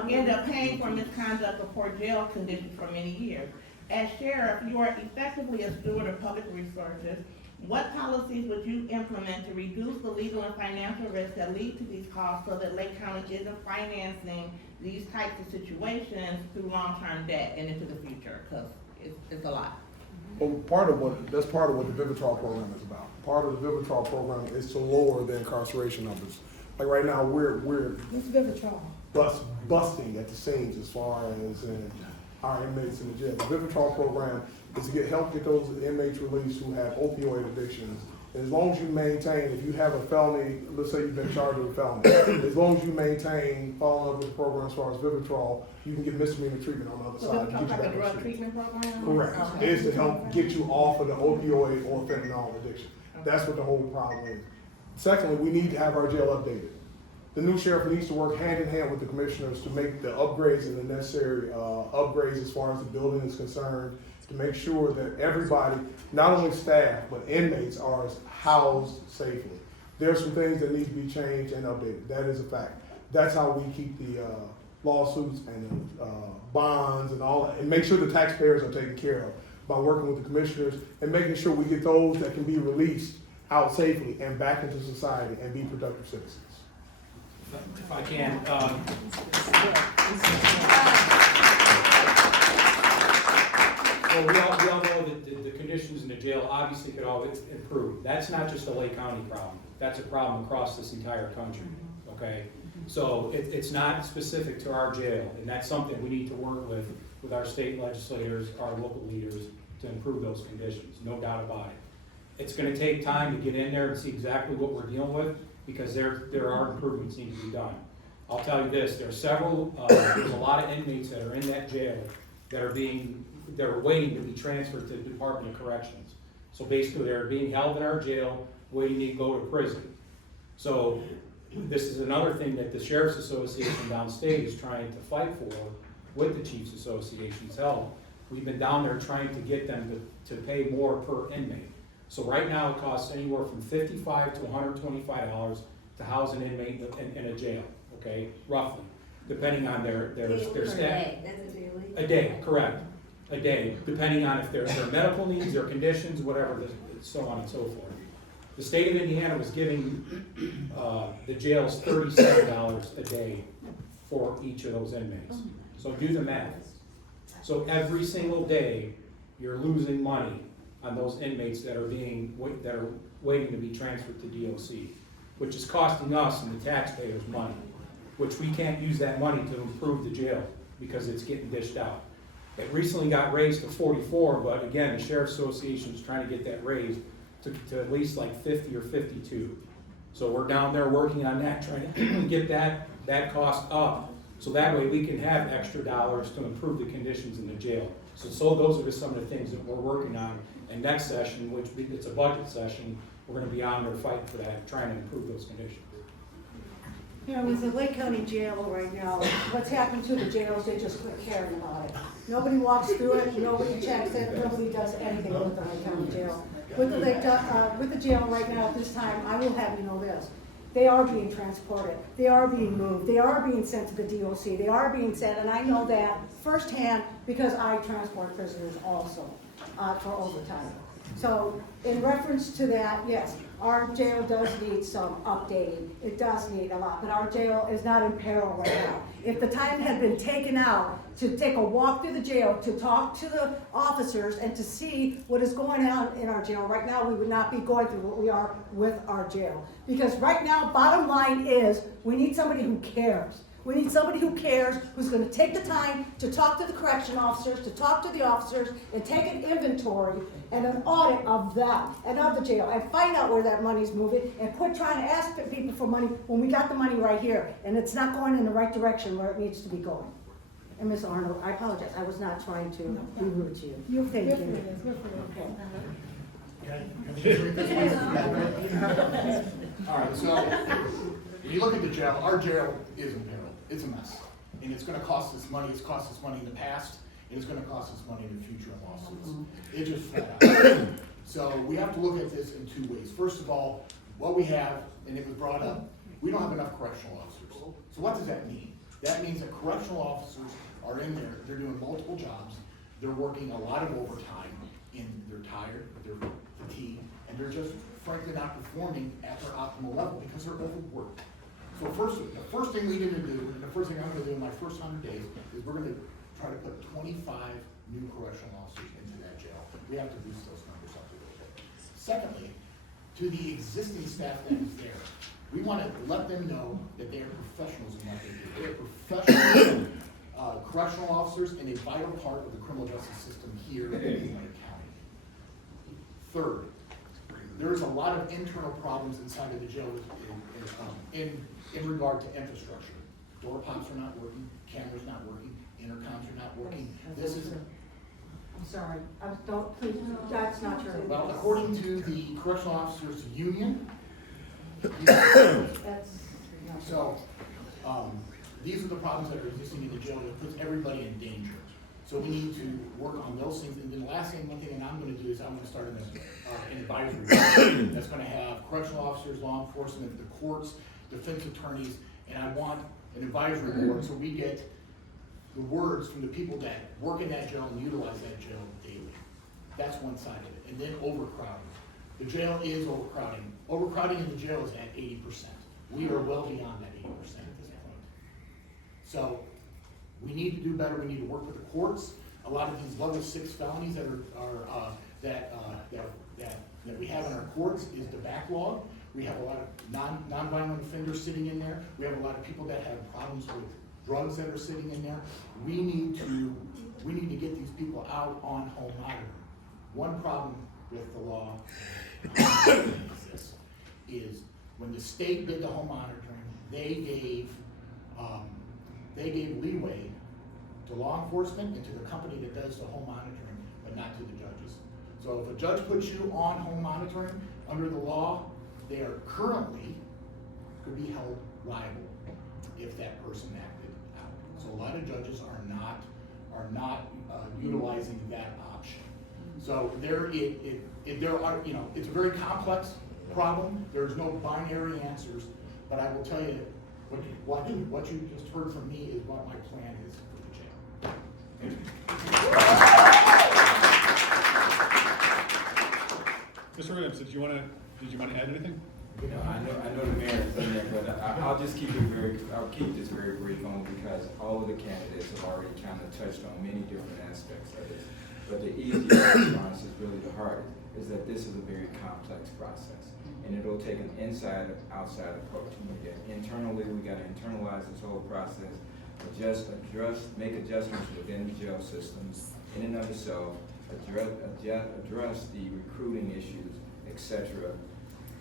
end up paying for misconduct or poor jail conditions for many years. As sheriff, you are effectively a steward of public resources. What policies would you implement to reduce the legal and financial risks that lead to these costs so that Lake County isn't financing these types of situations through long-term debt and into the future? Because it's a lot. Well, that's part of what the Vivitrol program is about. Part of the Vivitrol program is to lower the incarceration numbers. Like right now, we're What's Vivitrol? busting at the seams as far as our inmates in the jail. The Vivitrol program is to help get those inmates released who have opioid addictions. As long as you maintain, if you have a felony, let's say you've been charged with a felony, as long as you maintain following up with the program as far as Vivitrol, you can get misdemeanor treatment on the other So side. this to comes get like you a back on drug the street. treatment program? Correct. Okay. It's to help get you off of the opioid or fentanyl addiction. That's what the whole problem is. Secondly, we need to have our jail updated. The new sheriff needs to work hand in hand with the commissioners to make the upgrades and the necessary upgrades as far as the building is concerned, to make sure that everybody, not only staff, but inmates are housed safely. There's some things that need to be changed and updated. That is a fact. That's how we keep the lawsuits and the bonds and all that, and make sure the taxpayers are taken care of by working with the commissioners and making sure we get those that can be released out safely and back into society and be productive citizens. If I can, well, we all know that the conditions in the jail obviously could always improve. That's not just a Lake County problem. That's a problem across this entire country, okay? So it's not specific to our jail, and that's something we need to work with our state legislators, our local leaders, to improve those conditions, no doubt about it. It's gonna take time to get in there and see exactly what we're dealing with, because there are improvements need to be done. I'll tell you this, there's a lot of inmates that are in that jail that are waiting to be transferred to the Department of Corrections. So basically, they're being held in our jail, waiting to go to prison. So this is another thing that the Sheriff's Association downstate is trying to fight for with the Chiefs Association's help. We've been down there trying to get them to pay more per inmate. So right now, it costs anywhere from $55 to $125 to house an inmate in a jail, okay, roughly, depending on their staff. A day, correct, a day, depending on if their medical needs, their conditions, whatever, so on and so forth. The state of Indiana was giving the jails $37 a day for each of those inmates. So do the math. So every single day, you're losing money on those inmates that are waiting to be transferred to DOC, which is costing us and the taxpayers money, which we can't use that money to improve the jail because it's getting dished out. It recently got raised to 44, but again, the Sheriff's Association is trying to get that raised to at least like 50 or 52. So we're down there working on that, trying to get that cost up, so that way we can have extra dollars to improve the conditions in the jail. So those are just some of the things that we're working on. And next session, which it's a budget session, we're gonna be on there fighting for that, trying to improve those conditions. You know, with the Lake County Jail right now, what's happened to the jails, they just quit caring about it. Nobody walks through it, nobody checks it, nobody does anything with the Lake County Jail. With the jail right now at this time, I will have you know this. They are being transported, they are being moved, they are being sent to the DOC, they are being sent, and I know that firsthand because I transport prisoners also for overtime. So in reference to that, yes, our jail does need some updating. It does need a lot, but our jail is not in peril right now. If the time had been taken out to take a walk through the jail, to talk to the officers and to see what is going on in our jail, right now we would not be going through what we are with our jail. Because right now, bottom line is, we need somebody who cares. We need somebody who cares, who's gonna take the time to talk to the correction officers, to talk to the officers, and take an inventory and an audit of that and of the jail, and find out where that money's moving, and quit trying to ask people for money when we got the money right here, and it's not going in the right direction where it needs to be going. And Ms. Arnold, I apologize, I was not trying to be rude to you. You're Thank good for you. this, good for this. All right, so when you look at the jail, our jail is in peril. It's a mess. And it's gonna cost us money. It's cost us money in the past, and it's gonna cost us money in the future in lawsuits. It just flat out. So we have to look at this in two ways. First of all, what we have, and it was brought up, we don't have enough correctional officers. So what does that mean? That means that correctional officers are in there, they're doing multiple jobs, they're working a lot of overtime, and they're tired, they're fatigued, and they're just frankly not performing at their optimal level because they're overworked. So the first thing we need to do, and the first thing I'm gonna do in my first 100 days, is we're gonna try to put 25 new correctional officers into that jail. We have to boost those numbers up a little bit. Secondly, to the existing staff that is there, we wanna let them know that they are professionals in what they do. They are professional correctional officers and a vital part of the criminal justice system here in Lake County. Third, there's a lot of internal problems inside of the jail in regard to infrastructure. Door pops are not working, cameras not working, intercoms are not working. This is, I'm sorry, don't, please, that's not true. well, according to the Correctional Officers Union, That's, no. so, these are the problems that are existing in the jail that puts everybody in danger. So we need to work on those things. And then the last thing, one thing that I'm gonna do is I'm gonna start an advisory board that's gonna have correctional officers, law enforcement, the courts, defense attorneys, and I want an advisory board so we get the words from the people that work in that jail and utilize that jail daily. That's one side of it. And then overcrowding. The jail is overcrowding. Overcrowding in the jail is at 80%. We are well beyond that 80% at this point. So we need to do better. We need to work with the courts. A lot of these level 6 felonies that that we have in our courts is the backlog. We have a lot of non-violent offenders sitting in there. We have a lot of people that have problems with drugs that are sitting in there. We need to get these people out on home monitoring. One problem with the law is when the state did the home monitoring, they gave leeway to law enforcement and to the company that does the home monitoring, but not to the judges. So if a judge puts you on home monitoring, under the law, they are currently could be held liable if that person acted out. So a lot of judges are not utilizing that option. So there are, it's a very complex problem. There's no binary answers, but I will tell you, what you just heard from me is what my plan is for the jail. Mr. Williams, did you want to add anything? You know, I know the mayor's in there, but I'll just keep this very brief on because all of the candidates have already kind of touched on many different aspects of this. But the easiest response is really the hardest, is that this is a very complex process. And it'll take an inside and outside approach. Internally, we gotta internalize this whole process, make adjustments within the jail systems in and of itself, address the recruiting issues, etc.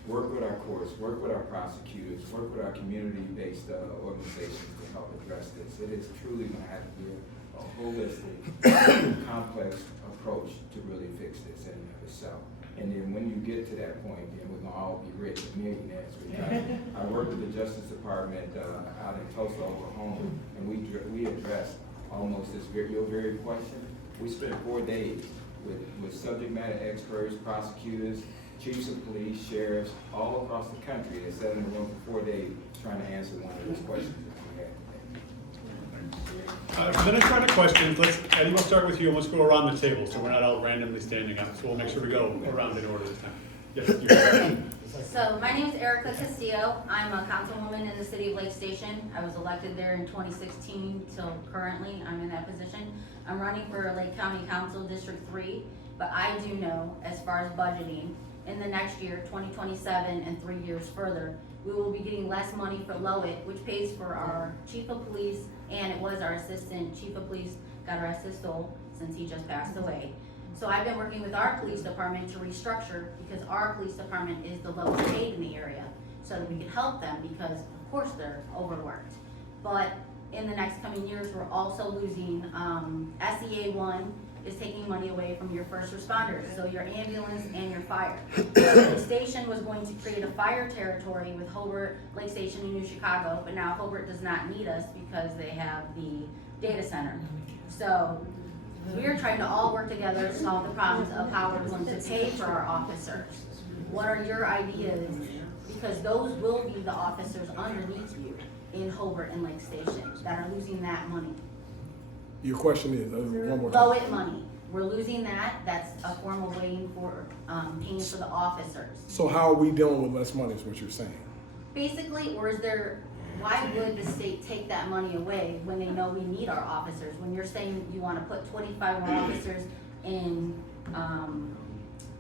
Work with our courts, work with our prosecutors, work with our community-based organizations to help address this. It is truly gonna have to be a holistic, complex approach to really fix this in and of itself. And then when you get to that point, then we're gonna all be rich and millionaires. I work with the Justice Department out in Tulsa, Oklahoma, and we addressed almost your very question. We spent 4 days with subject matter experts, prosecutors, chiefs of police, sheriffs, all across the country. They sat in the room for 4 days trying to answer one of those questions that we had today. For the next round of questions, Eddie, we'll start with you and let's go around the table so we're not all randomly standing up. So we'll make sure we go around in order this time. Yes, you're So my name is Erica Castillo. I'm a councilwoman in the city of Lake Station. I was elected there in 2016 till currently I'm in that position. I'm running for Lake County Council District 3, but I do know as far as budgeting, in the next year, 2027 and 3 years further, we will be getting less money for LOIT, which pays for our chief of police, and it was our assistant chief of police, got arrested since he just passed away. So I've been working with our police department to restructure because our police department is the lowest paid in the area, so that we can help them because of course they're overworked. But in the next coming years, we're also losing, SEA one is taking money away from your first responders, so your ambulance and your fire. The station was going to create a fire territory with Hobart, Lake Station, and New Chicago, but now Hobart does not need us because they have the data center. So we're trying to all work together to solve the problems of how we're going to pay for our officers. What are your ideas? Because those will be the officers underneath you in Hobart and Lake Station that are losing that money. Your question is, one more time. Low-it money. We're losing that. That's a form of waiting for, paying for the officers. So how are we dealing with less money is what you're saying? Basically, or is there, why would the state take that money away when they know we need our officers? When you're saying you wanna put 25 more officers in,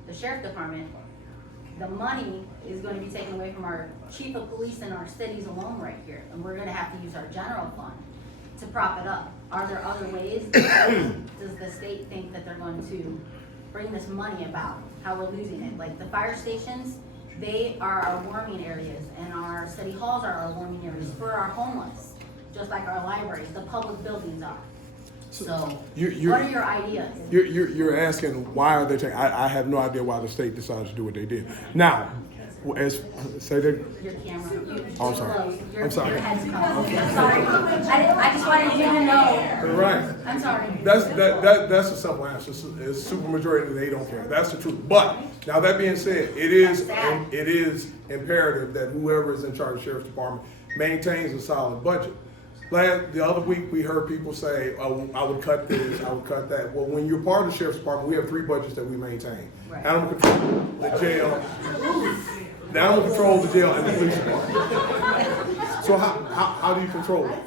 the sheriff department, the money is gonna be taken away from our chief of police in our cities alone right here. And we're gonna have to use our general fund to prop it up. Are there other ways? Does the state think that they're going to bring this money about, how we're losing it? Like the fire stations, they are our warming areas, and our city halls are our warming areas for our homeless, just like our libraries, the public buildings are. So, what are your ideas? You're asking why are they taking, I have no idea why the state decided to do what they did. Now, as, say that, Your camera. Oh, I'm sorry. Close. I'm sorry. Your head's closed. I'm sorry. I just wanted you to know. right. I'm sorry. That's a simple answer. It's super majority, they don't care. That's the truth. But now that being said, it is imperative that whoever is in charge of the sheriff's department maintains a solid budget. The other week, we heard people say, oh, I would cut this, I would cut that. Well, when you're part of the sheriff's department, we have 3 budgets that we maintain. Right. Animal control, the jail, the animal control, the jail, and the police department. So how do you control it?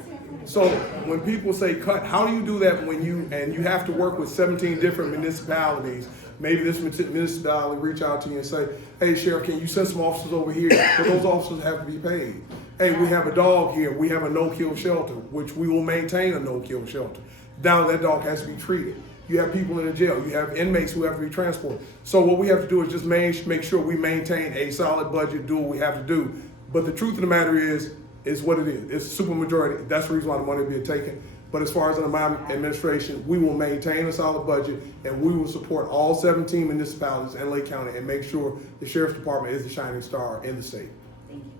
So when people say cut, how do you do that when you have to work with 17 different municipalities? Maybe this municipality reach out to you and say, hey, Sheriff, can you send some officers over here? But those officers have to be paid. Hey, we have a dog here. We have a no-kill shelter, which we will maintain a no-kill shelter. Now that dog has to be treated. You have people in the jail. You have inmates who have to be transported. So what we have to do is just make sure we maintain a solid budget, do what we have to do. But the truth of the matter is what it is. It's a super majority. That's the reason why the money is being taken. But as far as under my administration, we will maintain a solid budget, and we will support all 17 municipalities in Lake County and make sure the sheriff's department is the shining star in the state. Thank you.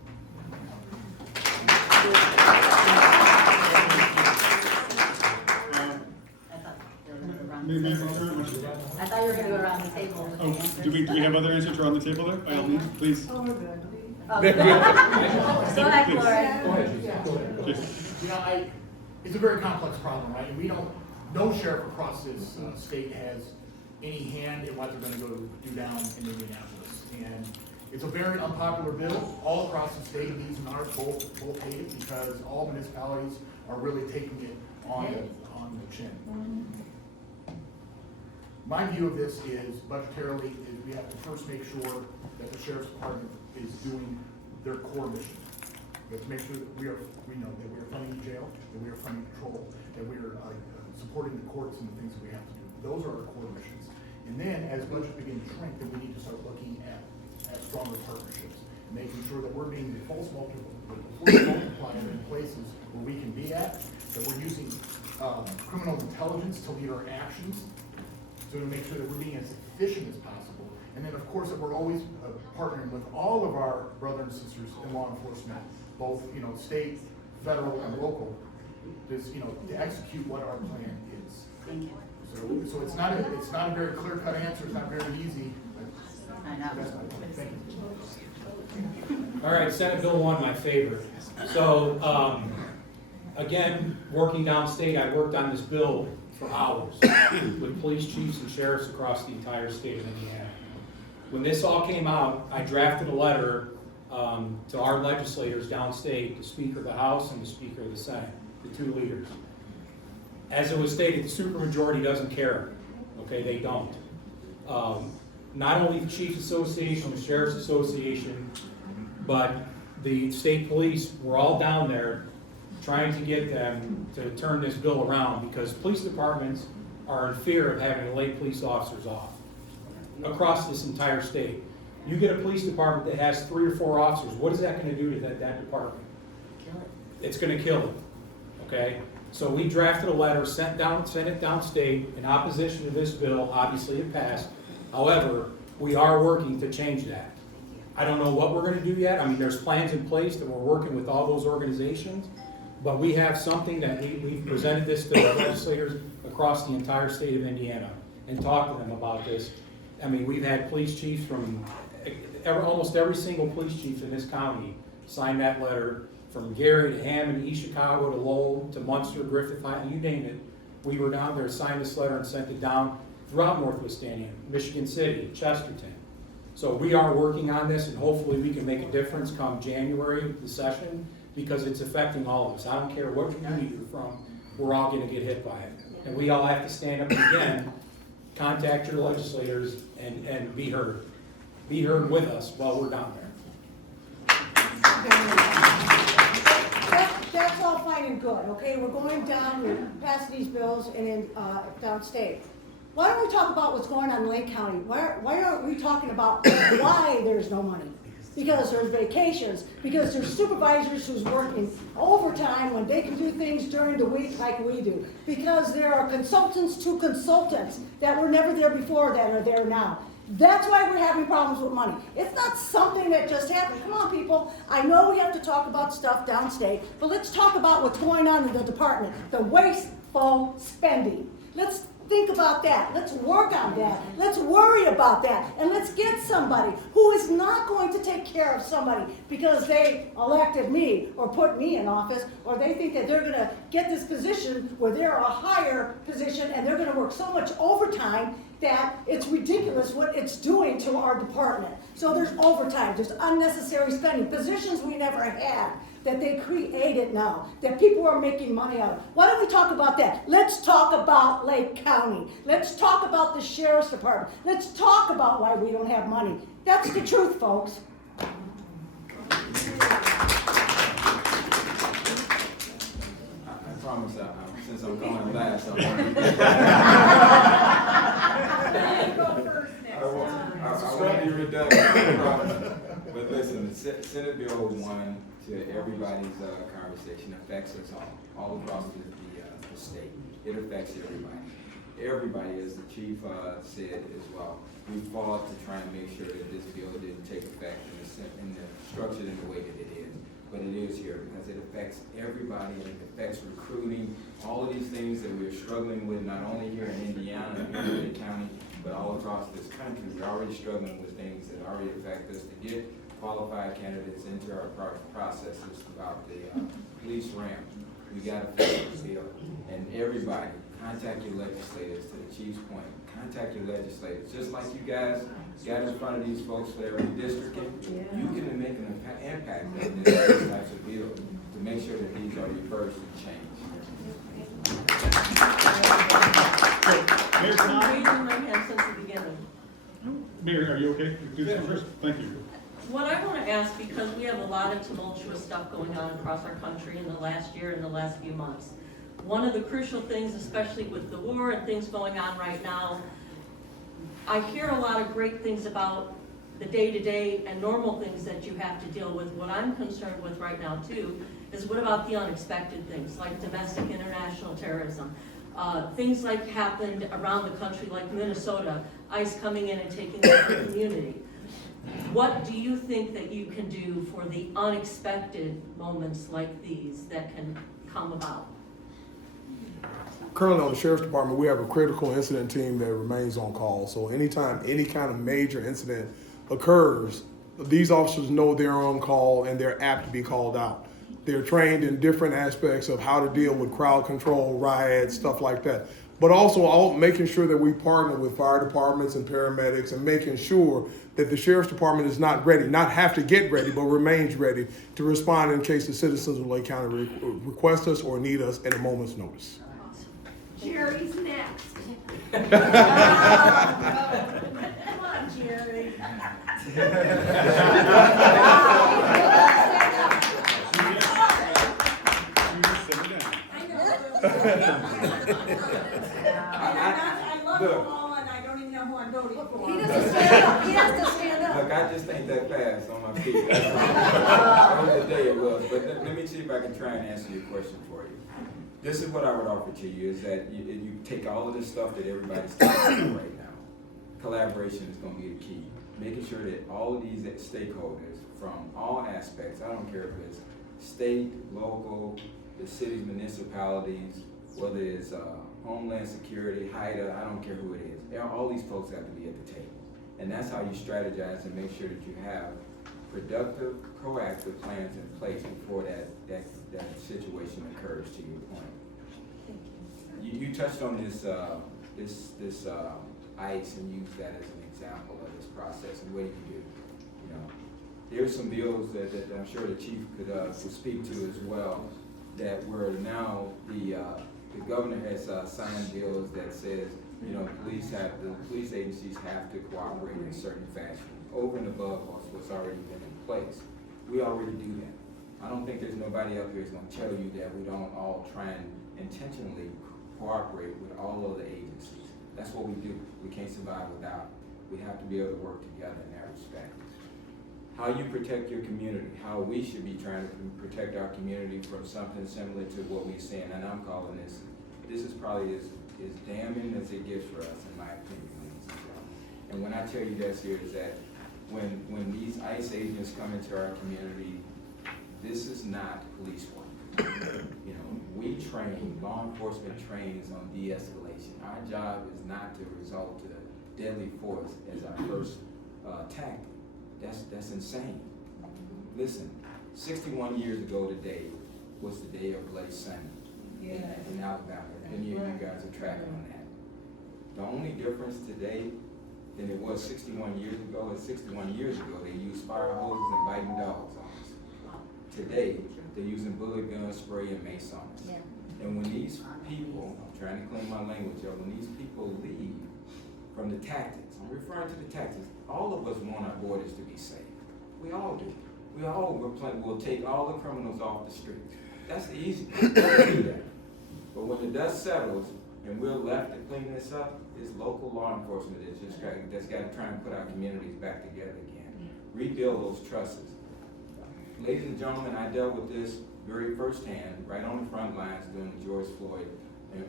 I thought you were gonna go around the table with the Oh, answers. do we have other answers around the table there? By all means, please. Oh, go ahead, Gloria. Please. You know, it's a very complex problem, right? And no sheriff across this state has any hand in what they're gonna go do down in Indianapolis. And it's a very unpopular bill all across the state. These and ours both hate it because all municipalities are really taking it on the chin. My view of this is budgetarily, we have to first make sure that the sheriff's department is doing their core mission. We have to make sure that we know that we are funding the jail, that we are funding patrol, that we are supporting the courts and the things that we have to do. Those are our core missions. And then as budgets begin to shrink, then we need to start looking at stronger partnerships, making sure that we're being the force multiplier in places where we can be at, that we're using criminal intelligence to lead our actions, so to make sure that we're being as efficient as possible. And then, of course, that we're always partnering with all of our brothers and sisters in law enforcement, both, state, federal, and local, to execute what our plan is. Thank you. So it's not a very clear-cut answer, it's not very easy. I know. That's my point. Thank you. All right, Senate Bill 1, my favorite. So, again, working downstate, I worked on this bill for hours with police chiefs and sheriffs across the entire state of Indiana. When this all came out, I drafted a letter to our legislators downstate, the Speaker of the House and the Speaker of the Senate, the 2 leaders. As it was stated, the supermajority doesn't care. Okay, they don't. Not only the Chiefs Association, the Sheriff's Association, but the state police were all down there trying to get them to turn this bill around because police departments are in fear of having to lay police officers off across this entire state. You get a police department that has 3 or 4 officers, what is that going to do to that department? It's going to kill it. okay? So we drafted a letter, sent it downstate in opposition to this bill, obviously it passed. However, we are working to change that. I don't know what we're gonna do yet, I mean, there's plans in place that we're working with all those organizations, but we have something that we've presented this to the legislators across the entire state of Indiana and talked to them about this. I mean, we've had police chiefs from, almost every single police chief in this county signed that letter, from Gary to Hammond, East Chicago to Lowell to Munster, Griffith, you name it. We were down there, signed this letter and sent it down throughout Northwest Indiana, Michigan City, Chesterton. So we are working on this, and hopefully we can make a difference come January, the session, because it's affecting all of us. I don't care what community you're from, we're all gonna get hit by it. And we all have to stand up again, contact your legislators, and be heard. Be heard with us while we're down there. That's all fine and good, okay? We're going down, we're passing these bills and in, downstate. Why don't we talk about what's going on in Lake County? Why aren't we talking about why there's no money? Because there's vacations, because there's supervisors who's working overtime when they can do things during the week like we do. Because there are consultants to consultants that were never there before that are there now. That's why we're having problems with money. It's not something that just happened. Come on, people. I know we have to talk about stuff downstate, but let's talk about what's going on in the department, the wasteful spending. Let's think about that. Let's work on that. Let's worry about that. And let's get somebody who is not going to take care of somebody because they elected me or put me in office, or they think that they're going to get this position where they're a higher position and they're going to work so much overtime that it's ridiculous what it's doing to our department. So there's overtime, there's unnecessary spending, positions we never had that they created now, that people are making money out of. Why don't we talk about that? Let's talk about Lake County. Let's talk about the Sheriff's Department. Let's talk about why we don't have money. That's the truth, folks. I promise, since I'm going last, I won't be redundant, I promise. But listen, Senate Bill 1, to everybody's conversation, affects us all across the state. It affects everybody. Everybody, as the chief said as well, we fought to try and make sure that this bill didn't take effect in the structure in the way that it is. But it is here because it affects everybody, and it affects recruiting, all of these things that we're struggling with, not only here in Indiana and Henry County, but all across this country. We're already struggling with things that already affect us to get qualified candidates into our processes throughout the police ramp. We got to fix this bill. And everybody, contact your legislators. To the chief's point, contact your legislators. Just like you guys got in front of these folks for their redistricting, you can make an impact on these types of bills to make sure that these are reversed and changed. Mayor, can I- Raising my hand since the beginning. Mayor, are you okay? Do this first. Thank you. What I want to ask, because we have a lot of tumultuous stuff going on across our country in the last year and the last few months. One of the crucial things, especially with the war and things going on right now, I hear a lot of great things about the day-to-day and normal things that you have to deal with. What I'm concerned with right now too is what about the unexpected things like domestic international terrorism? Things like happened around the country like Minnesota, ICE coming in and taking over the community. What do you think that you can do for the unexpected moments like these that can come about? Currently on the Sheriff's Department, we have a critical incident team that remains on call. So anytime any kind of major incident occurs, these officers know they're on call and they're apt to be called out. They're trained in different aspects of how to deal with crowd control, riots, stuff like that. But also making sure that we partner with fire departments and paramedics and making sure that the Sheriff's Department is not ready, not have to get ready, but remains ready to respond in case the citizens of Lake County request us or need us at a moment's notice. Jerry's next. Come on, Jerry. I love them all, and I don't even know who I'm voting for. He doesn't stand up, he has to stand up. Look, I just ain't that fast on my feet. That was the day it was. But let me see if I can try and answer your question for you. This is what I would offer to you, is that you take all of this stuff that everybody's talking about right now. Collaboration is gonna be the key. Making sure that all of these stakeholders from all aspects, I don't care if it's state, local, the cities, municipalities, whether it's Homeland Security, HIDA, I don't care who it is. All these folks have to be at the table. And that's how you strategize and make sure that you have productive, proactive plans in place before that situation occurs, to your point. You touched on this ICE and used that as an example of this process, and what do you do? You know, there's some bills that I'm sure the chief could speak to as well, that where now the governor has signed bills that says, you know, the police agencies have to cooperate in a certain fashion, over and above what's already been in place. We already do that. I don't think there's nobody up here who's gonna tell you that we don't all try and intentionally cooperate with all other agencies. That's what we do. We can't survive without it. We have to be able to work together in that respect. How you protect your community, how we should be trying to protect our community from something similar to what we're seeing, and I'm calling this is probably as damning as it gets for us, in my opinion, ladies and gentlemen. And when I tell you this here is that when these ICE agents come into our community, this is not police work. You know, we train, law enforcement trains on de-escalation. Our job is not to resort to deadly force as our first tactic. That's insane. Listen, 61 years ago today was the day of Blake Sunday in Alabama. Many of you guys are tracking on that. The only difference today than it was 61 years ago is 61 years ago they used fire hoses and biting dogs on us. Today, they're using bullet guns, spray, and mace on us. Yeah. And when these people, I'm trying to clean my language up, when these people leave from the tactics, I'm referring to the tactics, all of us want our borders to be safe. We all do. We'll take all the criminals off the street. That's the easy way to do that. But when the dust settles and we're left to clean this up, it's local law enforcement that's got to try and put our communities back together again. Rebuild those trusses. Ladies and gentlemen, I dealt with this very firsthand, right on the front lines during the George Floyd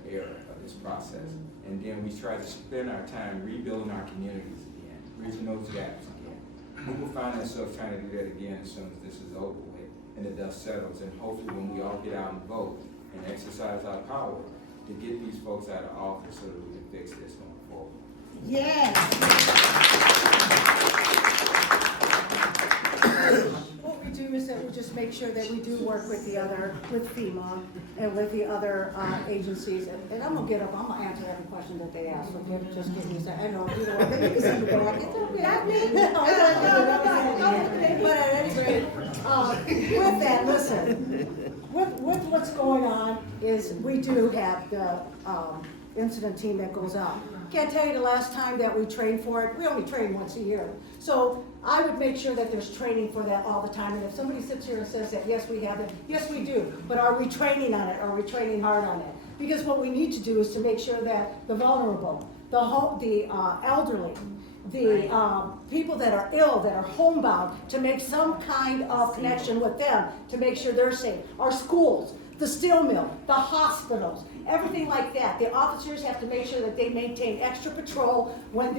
era of this process. And then we tried to spend our time rebuilding our communities again, bridging those gaps again. We will find ourselves trying to do that again as soon as this is over with and the dust settles. And hopefully when we all get out and vote and exercise our power to get these folks out of office so that we can fix this going forward. Yes. What we do is that we just make sure that we do work with FEMA and with the other agencies. And I'm gonna get up, I'm gonna answer every question that they ask, so just give me a second. I know, you know, you can see the back, it's okay. But at any rate, with that, listen, with what's going on is we do have the incident team that goes out. Can't tell you the last time that we trained for it. We only train once a year. So I would make sure that there's training for that all the time. And if somebody sits here and says that, yes, we have it, yes, we do. But are we training on it? Are we training hard on it? Because what we need to do is to make sure that the vulnerable, the elderly, the people that are ill, that are homebound, to make some kind of connection with them to make sure they're safe. Our schools, the steel mill, the hospitals, everything like that. The officers have to make sure that they maintain extra patrol when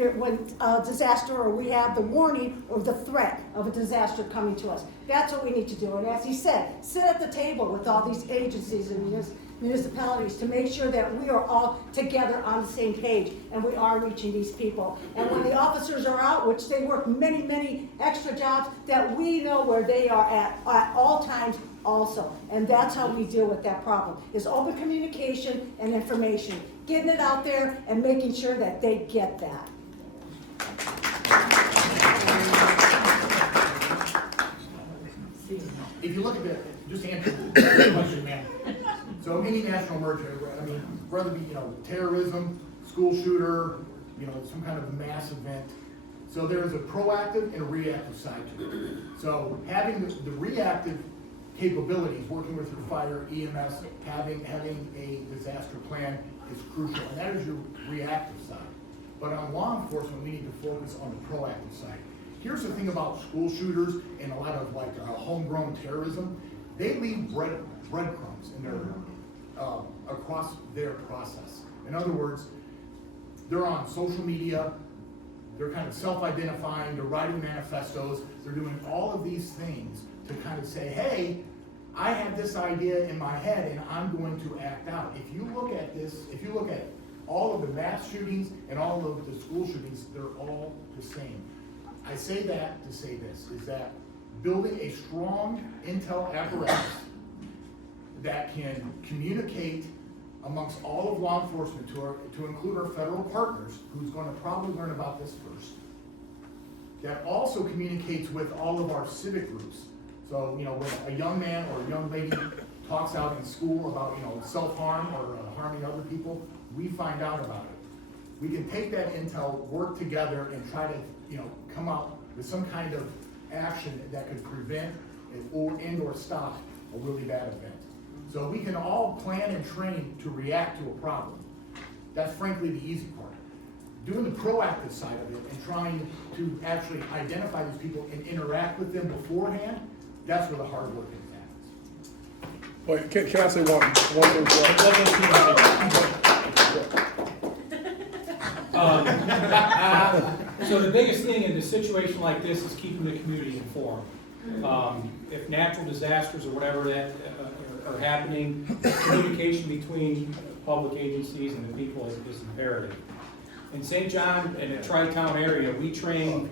a disaster, or we have the warning or the threat of a disaster coming to us. That's what we need to do. And as he said, sit at the table with all these agencies and municipalities to make sure that we are all together on the same page and we are reaching these people. And when the officers are out, which they work many, many extra jobs, that we know where they are at all times also. And that's how we deal with that problem, is open communication and information, getting it out there and making sure that they get that. If you look at just to answer the question, man. So any national emergency, I mean, whether it be, terrorism, school shooter, some kind of mass event. So there is a proactive and a reactive side to it. So having the reactive capabilities, working with your fire, EMS, having a disaster plan is crucial, and that is your reactive side. But on law enforcement, we need to focus on the proactive side. Here's the thing about school shooters and a lot of homegrown terrorism. They leave breadcrumbs in their across their process. In other words, they're on social media, they're kind of self-identifying, they're writing manifestos, they're doing all of these things to kind of say, hey, I have this idea in my head and I'm going to act out. If you look at this, if you look at all of the mass shootings and all of the school shootings, they're all the same. I say that to say this, is that building a strong intel apparatus that can communicate amongst all of law enforcement to include our federal partners, who's going to probably learn about this first, that also communicates with all of our civic groups. So, you know, when a young man or a young lady talks out in school about, you know, self-harm or harming other people, we find out about it. We can take that intel, work together, and try to, you know, come up with some kind of action that could prevent or stop a really bad event. So we can all plan and train to react to a problem. That's frankly the easy part. Doing the proactive side of it and trying to actually identify these people and interact with them beforehand, that's where the hard work happens. Wait, can I say one thing? So the biggest thing in a situation like this is keeping the community informed. If natural disasters or whatever that are happening, communication between public agencies and the people is imperative. In St. John and the Tri-Town area, we train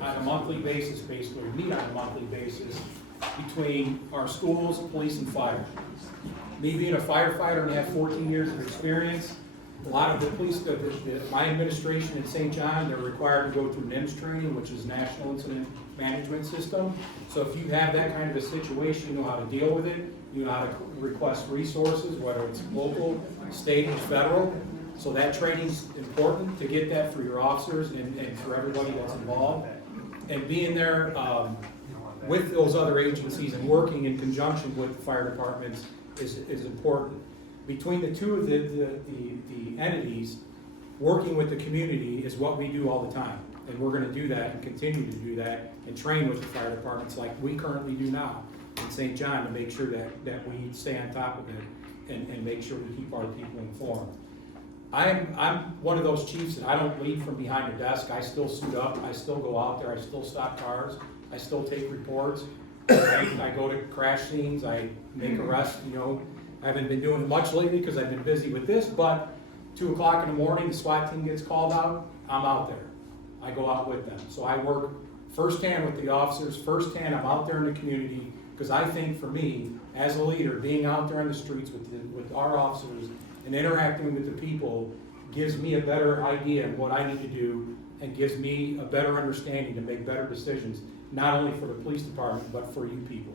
on a monthly basis, basically, we meet on a monthly basis between our schools, police, and fire. Me being a firefighter and have 14 years of experience, a lot of the police, my administration in St. John, they're required to go through NIMS training, which is National Incident Management System. So if you have that kind of a situation, you know how to deal with it, you know how to request resources, whether it's local, state, or federal. So that training's important to get that for your officers and for everybody that's involved. And being there with those other agencies and working in conjunction with the fire departments is important. Between the two of the entities, working with the community is what we do all the time. And we're gonna do that and continue to do that and train with the fire departments like we currently do now in St. John to make sure that we stay on top of it and make sure we keep our people informed. I'm one of those chiefs that I don't lead from behind a desk. I still suit up, I still go out there, I still stop cars, I still take reports. I go to crash scenes, I make arrests, you know. I haven't been doing much lately because I've been busy with this, but 2 o'clock in the morning, the SWAT team gets called out, I'm out there. I go out with them. So I work firsthand with the officers, firsthand, I'm out there in the community, because I think for me, as a leader, being out there in the streets with our officers and interacting with the people gives me a better idea of what I need to do and gives me a better understanding to make better decisions, not only for the police department, but for you people.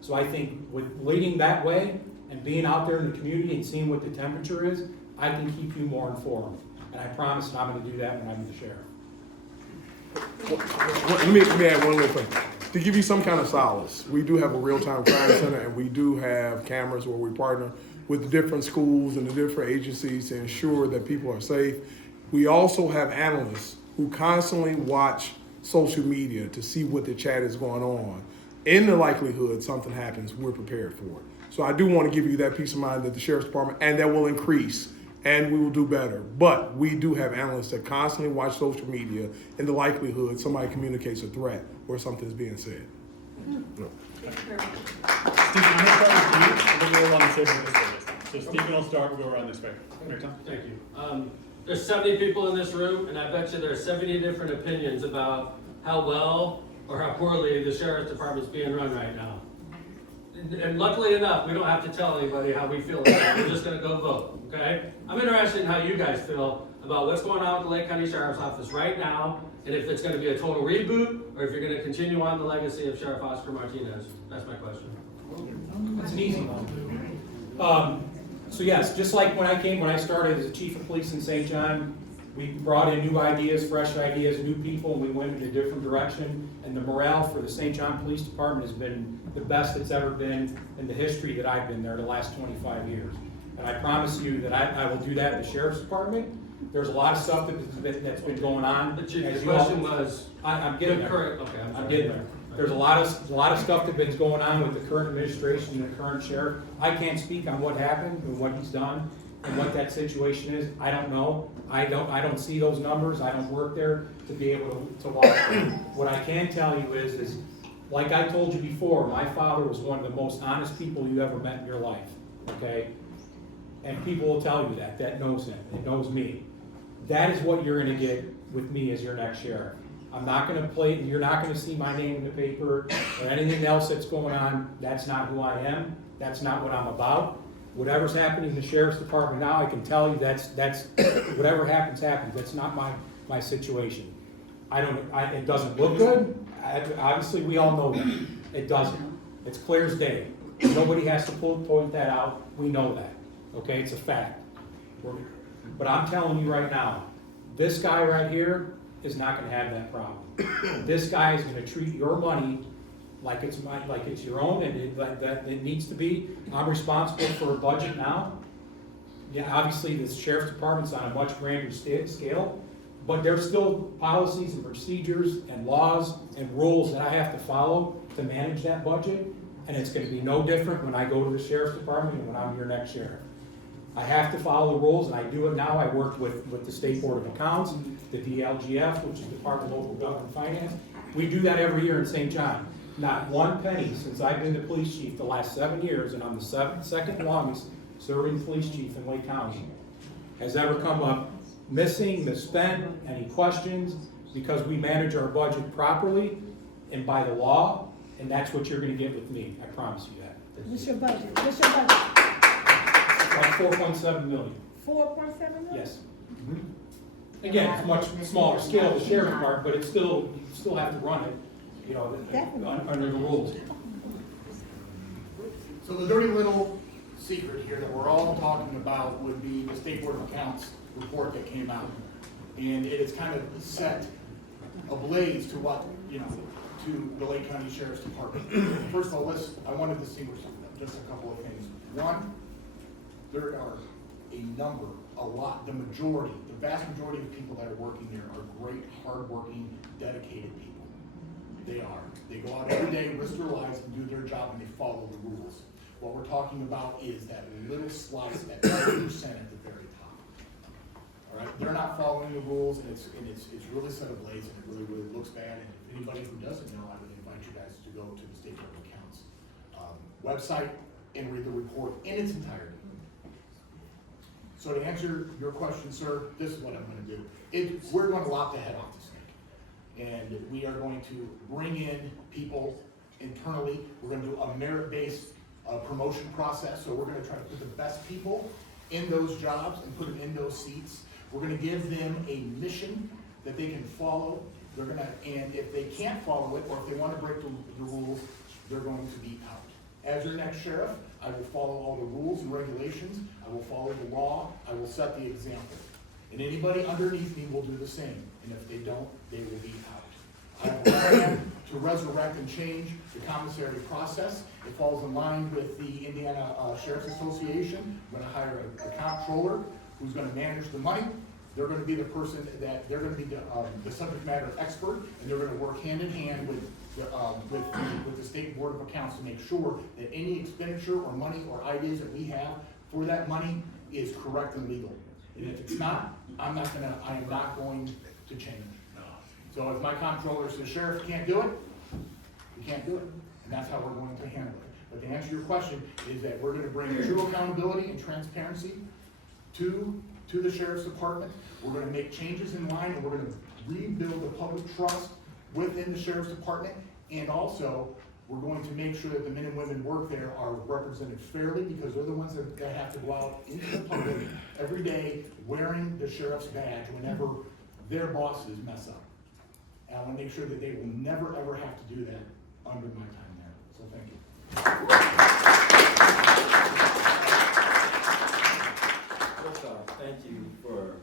So I think with leading that way and being out there in the community and seeing what the temperature is, I can keep you more informed. And I promise that I'm gonna do that when I'm the sheriff. Let me add one little thing. To give you some kind of solace, we do have a real-time crime center and we do have cameras where we partner with the different schools and the different agencies to ensure that people are safe. We also have analysts who constantly watch social media to see what the chat is going on. In the likelihood something happens, we're prepared for it. So I do want to give you that peace of mind that the Sheriff's Department, and that will increase, and we will do better. But we do have analysts that constantly watch social media in the likelihood somebody communicates a threat or something's being said. Steve, I'm gonna start with you, and then we'll go around the table this way. So Stephen will start, we'll go around this way. Right, Tom? Thank you. There's 70 people in this room, and I bet you there are 70 different opinions about how well or how poorly the Sheriff's Department's being run right now. And luckily enough, we don't have to tell anybody how we feel about it. We're just gonna go vote, okay? I'm interested in how you guys feel about what's going on with the Lake County Sheriff's Office right now, and if it's gonna be a total reboot, or if you're gonna continue on the legacy of Sheriff Oscar Martinez. That's my question. That's an easy one. So yes, just like when I started as a chief of police in St. John, we brought in new ideas, fresh ideas, new people, and we went in a different direction. And the morale for the St. John Police Department has been the best it's ever been in the history that I've been there the last 25 years. And I promise you that I will do that in the Sheriff's Department. There's a lot of stuff that's been going on. But the question was, I'm getting there. Correct. Okay, I'm getting there. There's a lot of stuff that's been going on with the current administration and the current sheriff. I can't speak on what happened and what he's done and what that situation is. I don't know. I don't see those numbers. I don't work there to be able to watch them. What I can tell you is like I told you before, my father was one of the most honest people you ever met in your life, okay? And people will tell you that knows him, that knows me. That is what you're gonna get with me as your next sheriff. I'm not gonna play, you're not gonna see my name in the paper or anything else that's going on. That's not who I am. That's not what I'm about. Whatever's happening in the sheriff's department now, I can tell you that's whatever happens. That's not my situation. It doesn't look good. Obviously, we all know that. It doesn't. It's clear as day. Nobody has to point that out. We know that. Okay, it's a fact. But I'm telling you right now, this guy right here is not gonna have that problem. This guy is gonna treat your money like it's your own, and it needs to be. I'm responsible for a budget now. Yeah, obviously, the sheriff's department's on a much grander scale, but there's still policies and procedures and laws and rules that I have to follow to manage that budget, and it's gonna be no different when I go to the sheriff's department and when I'm your next sheriff. I have to follow the rules, and I do it now. I work with the State Board of Accounts, the DLGF, which is Department of Local Government and Finance. We do that every year in St. John. Not one penny since I've been the police chief the last 7 years, and I'm the second longest serving police chief in Lake County, has ever come up missing, misspent, any questions, because we manage our budget properly and by the law, and that's what you're gonna get with me. I promise you that. What's your budget? What's your budget? Like 4.7 million. 4.7 million? Yes. Again, it's much smaller scale, the sheriff's department, but it's still, you still have to run it, you know, under the rules. So the dirty little secret here that we're all talking about would be the State Board of Accounts report that came out. And it has kind of set ablaze to what, to the Lake County Sheriff's Department. First of all, I want to distinguish just a couple of things. One, there are the vast majority of people that are working there are great, hardworking, dedicated people. They are. They go out every day, risk their lives, and do their job, and they follow the rules. What we're talking about is that little slice, that 30% at the very top. All right, they're not following the rules, and it's really set ablaze, and it really looks bad. And if anybody who doesn't know, I would invite you guys to go to the State Board of Accounts website and read the report in its entirety. So to answer your question, sir, this is what I'm going to do. We're going to lop the head off the snake, and we are going to bring in people internally. We're going to do a merit-based promotion process. So we're going to try to put the best people in those jobs and put them in those seats. We're going to give them a mission that they can follow. And if they can't follow it, or if they want to break the rules, they're going to be out. As your next sheriff, I will follow all the rules and regulations. I will follow the law. I will set the example. And anybody underneath me will do the same. And if they don't, they will be out. I have a plan to resurrect and change the commissary process. It falls in line with the Indiana Sheriff's Association. I'm going to hire a comptroller who's going to manage the money. They're going to be the person that they're going to be the subject matter expert, and they're going to work hand in hand with the State Board of Accounts to make sure that any expenditure or money or ideas that we have for that money is correct and legal. And if it's not, I am not going to change. So if my comptroller says, Sheriff, you can't do it, you can't do it. And that's how we're going to handle it. But to answer your question is that we're going to bring true accountability and transparency to the Sheriff's Department. We're going to make changes in line, and we're going to rebuild the public trust within the Sheriff's Department. And also, we're going to make sure that the men and women work there are represented fairly, because they're the ones that have to go out into the public every day wearing the sheriff's badge whenever their bosses mess up. And I want to make sure that they will never, ever have to do that under my time there. So thank you. First off, thank you for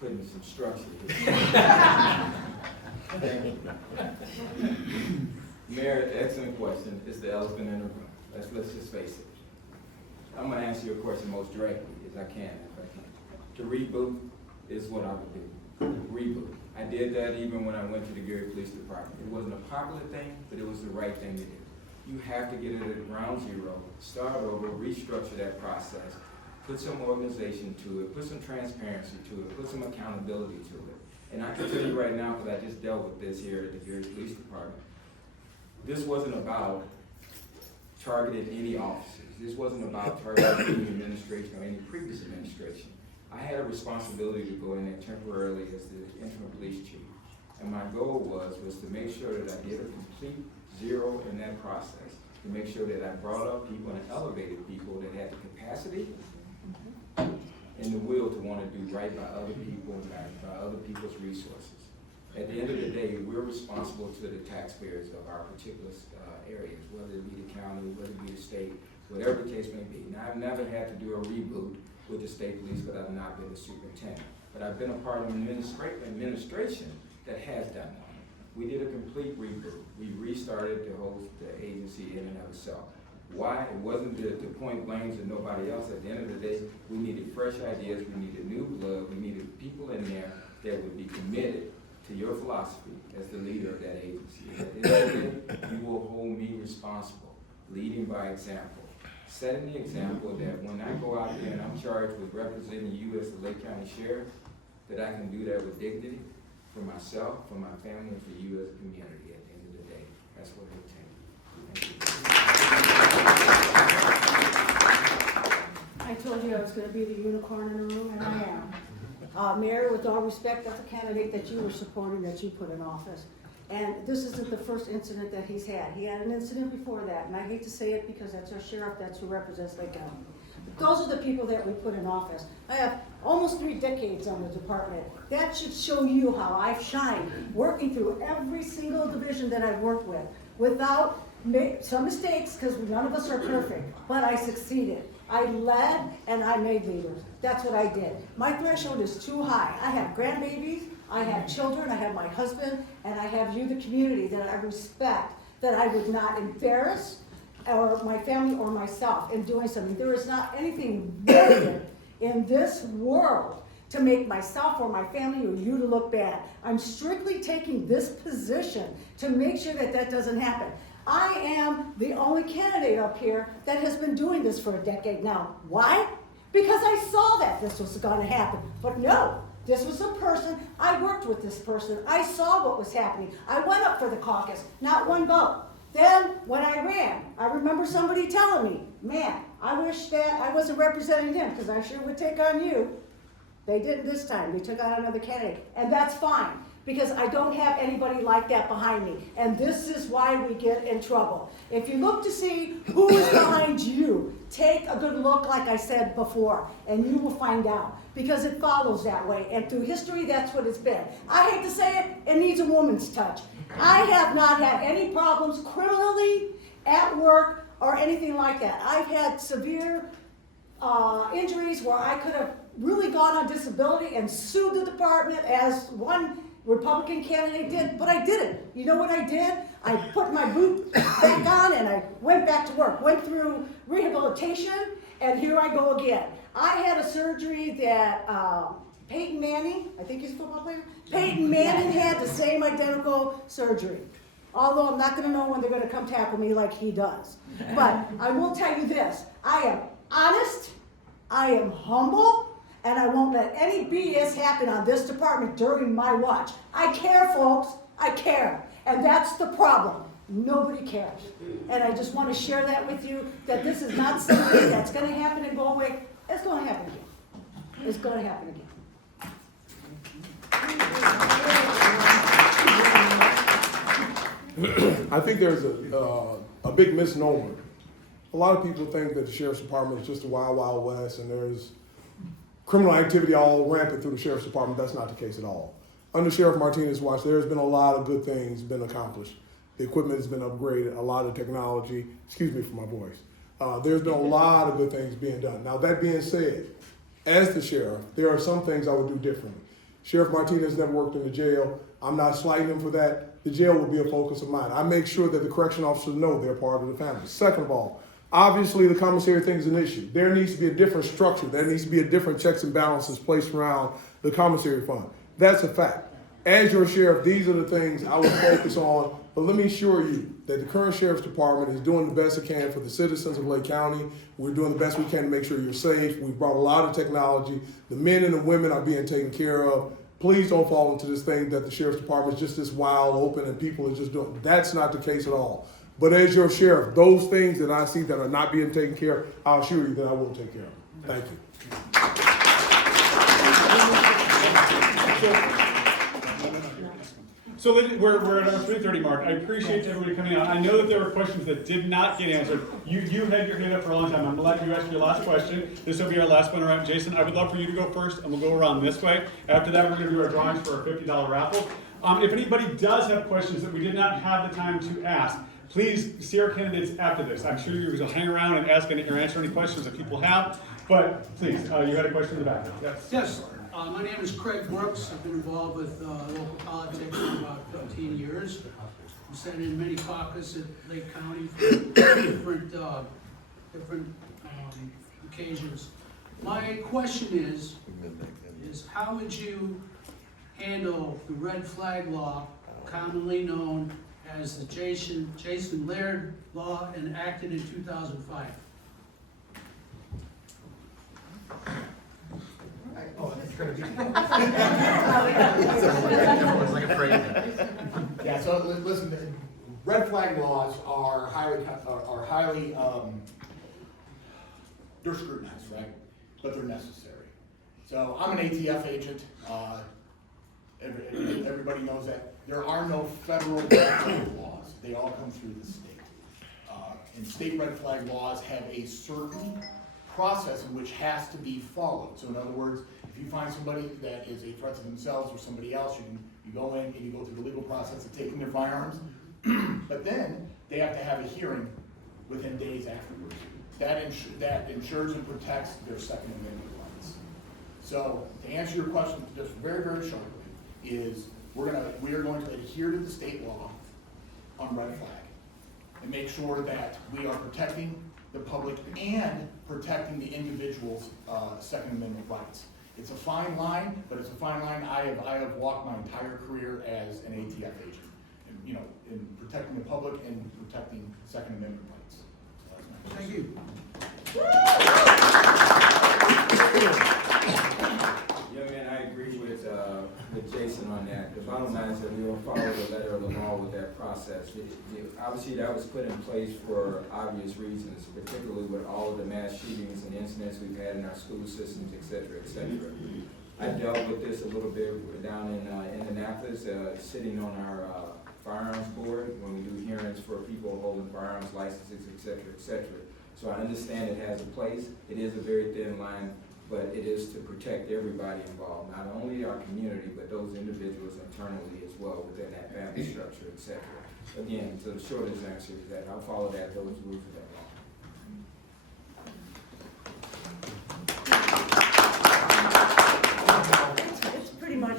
putting some structure here. Thank you. Mayor, excellent question. It's the elephant in the room. Let's just face it. I'm going to answer your question most directly as I can, if I can. To reboot is what I would do. Reboot. I did that even when I went to the Gary Police Department. It wasn't a popular thing, but it was the right thing to do. You have to get it at ground zero, start over, restructure that process, put some organization to it, put some transparency to it, put some accountability to it. And I can tell you right now, because I just dealt with this here at the Gary Police Department, this wasn't about targeting any officers. This wasn't about targeting any administration or any previous administration. I had a responsibility to go in there temporarily as the interim police chief. And my goal was to make sure that I did a complete zero in that process, to make sure that I brought up people and elevated people that had the capacity and the will to want to do right by other people and by other people's resources. At the end of the day, we're responsible to the taxpayers of our particular areas, whether it be the county, whether it be the state, whatever the case may be. Now, I've never had to do a reboot with the state police, but I've not been the superintendent. But I've been a part of an administration that has done that. We did a complete reboot. We restarted the whole agency in and of itself. Why? It wasn't to point blames at nobody else. At the end of the day, we needed fresh ideas, we needed new blood, we needed people in there that would be committed to your philosophy as the leader of that agency. At the end of the day, you will hold me responsible, leading by example, setting the example that when I go out there and I'm charged with representing you as the Lake County Sheriff, that I can do that with dignity for myself, for my family, and for you as a community at the end of the day. That's what it'll take. Thank you. I told you I was gonna be the unicorn in the room, and I am. Mayor, with all respect, that's a candidate that you were supporting, that you put in office. And this isn't the first incident that he's had. He had an incident before that, and I hate to say it because that's our sheriff, that's who represents Lake County. But those are the people that we put in office. I have almost 3 decades on the department. That should show you how I've shined, working through every single division that I've worked with, without some mistakes, because none of us are perfect, but I succeeded. I led and I made leaders. That's what I did. My threshold is too high. I have grandbabies, I have children, I have my husband, and I have you, the community, that I respect, that I would not embarrass or my family or myself in doing something. There is not anything worth in this world to make myself or my family or you to look bad. I'm strictly taking this position to make sure that that doesn't happen. I am the only candidate up here that has been doing this for a decade now. Why? Because I saw that this was going to happen. But no, this was a person, I worked with this person, I saw what was happening. I went up for the caucus, not one vote. Then, when I ran, I remember somebody telling me, man, I wish that I wasn't representing him, because I sure would take on you. They didn't this time, they took on another candidate, and that's fine, because I don't have anybody like that behind me, and this is why we get in trouble. If you look to see who is behind you, take a good look, like I said before, and you will find out, because it follows that way, and through history, that's what it's been. I hate to say it, it needs a woman's touch. I have not had any problems criminally, at work, or anything like that. I've had severe injuries where I could have really gone on disability and sued the department, as one Republican candidate did, but I didn't. You know what I did? I put my boot back on and I went back to work, went through rehabilitation, and here I go again. I had a surgery that Peyton Manning, I think he's a football player, Peyton Manning had the same identical surgery. Although I'm not gonna know when they're gonna come tackle me like he does. But I will tell you this, I am honest, I am humble, and I won't let any BS happen on this department during my watch. I care, folks, I care. And that's the problem. Nobody cares. And I just want to share that with you, that this is not something that's going to happen and go away. It's going to happen again. It's going to happen again. I think there's a big misnomer. A lot of people think that the sheriff's department is just a wild, wild west, and there's criminal activity all rampant through the sheriff's department. That's not the case at all. Under Sheriff Martinez's watch, there's been a lot of good things been accomplished. The equipment has been upgraded, a lot of technology, excuse me for my voice. There's been a lot of good things being done. Now, that being said, as the sheriff, there are some things I would do differently. Sheriff Martinez never worked in the jail. I'm not slighting him for that. The jail will be a focus of mine. I make sure that the correction officers know they're part of the family. Second of all, obviously the commissary thing is an issue. There needs to be a different structure. There needs to be a different checks and balances placed around the commissary fund. That's a fact. as your sheriff, these are the things I would focus on. But let me assure you that the current sheriff's department is doing the best it can for the citizens of Lake County. We're doing the best we can to make sure you're safe. We've brought a lot of technology. The men and the women are being taken care of. Please don't fall into this thing that the sheriff's department is just this wild open and people are just doing. That's not the case at all. But as your sheriff, those things that I see that are not being taken care of, I'll assure you that I will take care of. Thank you. So we're at our 3:30 mark. I appreciate everybody coming out. I know that there were questions that did not get answered. You had your hand up for a long time. I'm gonna let you ask your last question. This will be our last one around. Jason, I would love for you to go first, and we'll go around this way. After that, we're gonna do our drawings for our $50 raffle. If anybody does have questions that we did not have the time to ask, please see our candidates after this. I'm sure you're gonna hang around and ask or answer any questions that people have. But please, you had a question in the back. Yes. Yes, my name is Craig Brooks. I've been involved with local politics for about 15 years. I'm sat in many caucus at Lake County for different occasions. My question is how would you handle the red flag law, commonly known as the Jason Laird law, enacted in 2005? Yeah, so listen, red flag laws are highly, they're scrutinized, right? But they're necessary. So I'm an ATF agent. Everybody knows that. There are no federal red flag laws. They all come through the state. And state red flag laws have a certain process in which has to be followed. So in other words, if you find somebody that is a threat to themselves or somebody else, you go in and you go through the legal process of taking their firearms. But then they have to have a hearing within days afterwards. That ensures and protects their Second Amendment rights. So to answer your question just very, very shortly, is we are going to adhere to the state law on red flag and make sure that we are protecting the public and protecting the individual's Second Amendment rights. It's a fine line, but it's a fine line I have walked my entire career as an ATF agent, and, in protecting the public and protecting Second Amendment rights. So Thank you. Young man, I agree with Jason on that. The bottom line is that we will follow the letter of the law with that process. Obviously, that was put in place for obvious reasons, particularly with all of the mass shootings and incidents we've had in our school systems, et cetera, et cetera. I dealt with this a little bit down in Indianapolis, sitting on our firearms board when we do hearings for people holding firearms licenses, et cetera, et cetera. So I understand it has a place. It is a very thin line, but it is to protect everybody involved, not only our community, but those individuals internally as well within that family structure, et cetera. Again, so the shortest answer is that I'll follow those rules of that law. It's pretty much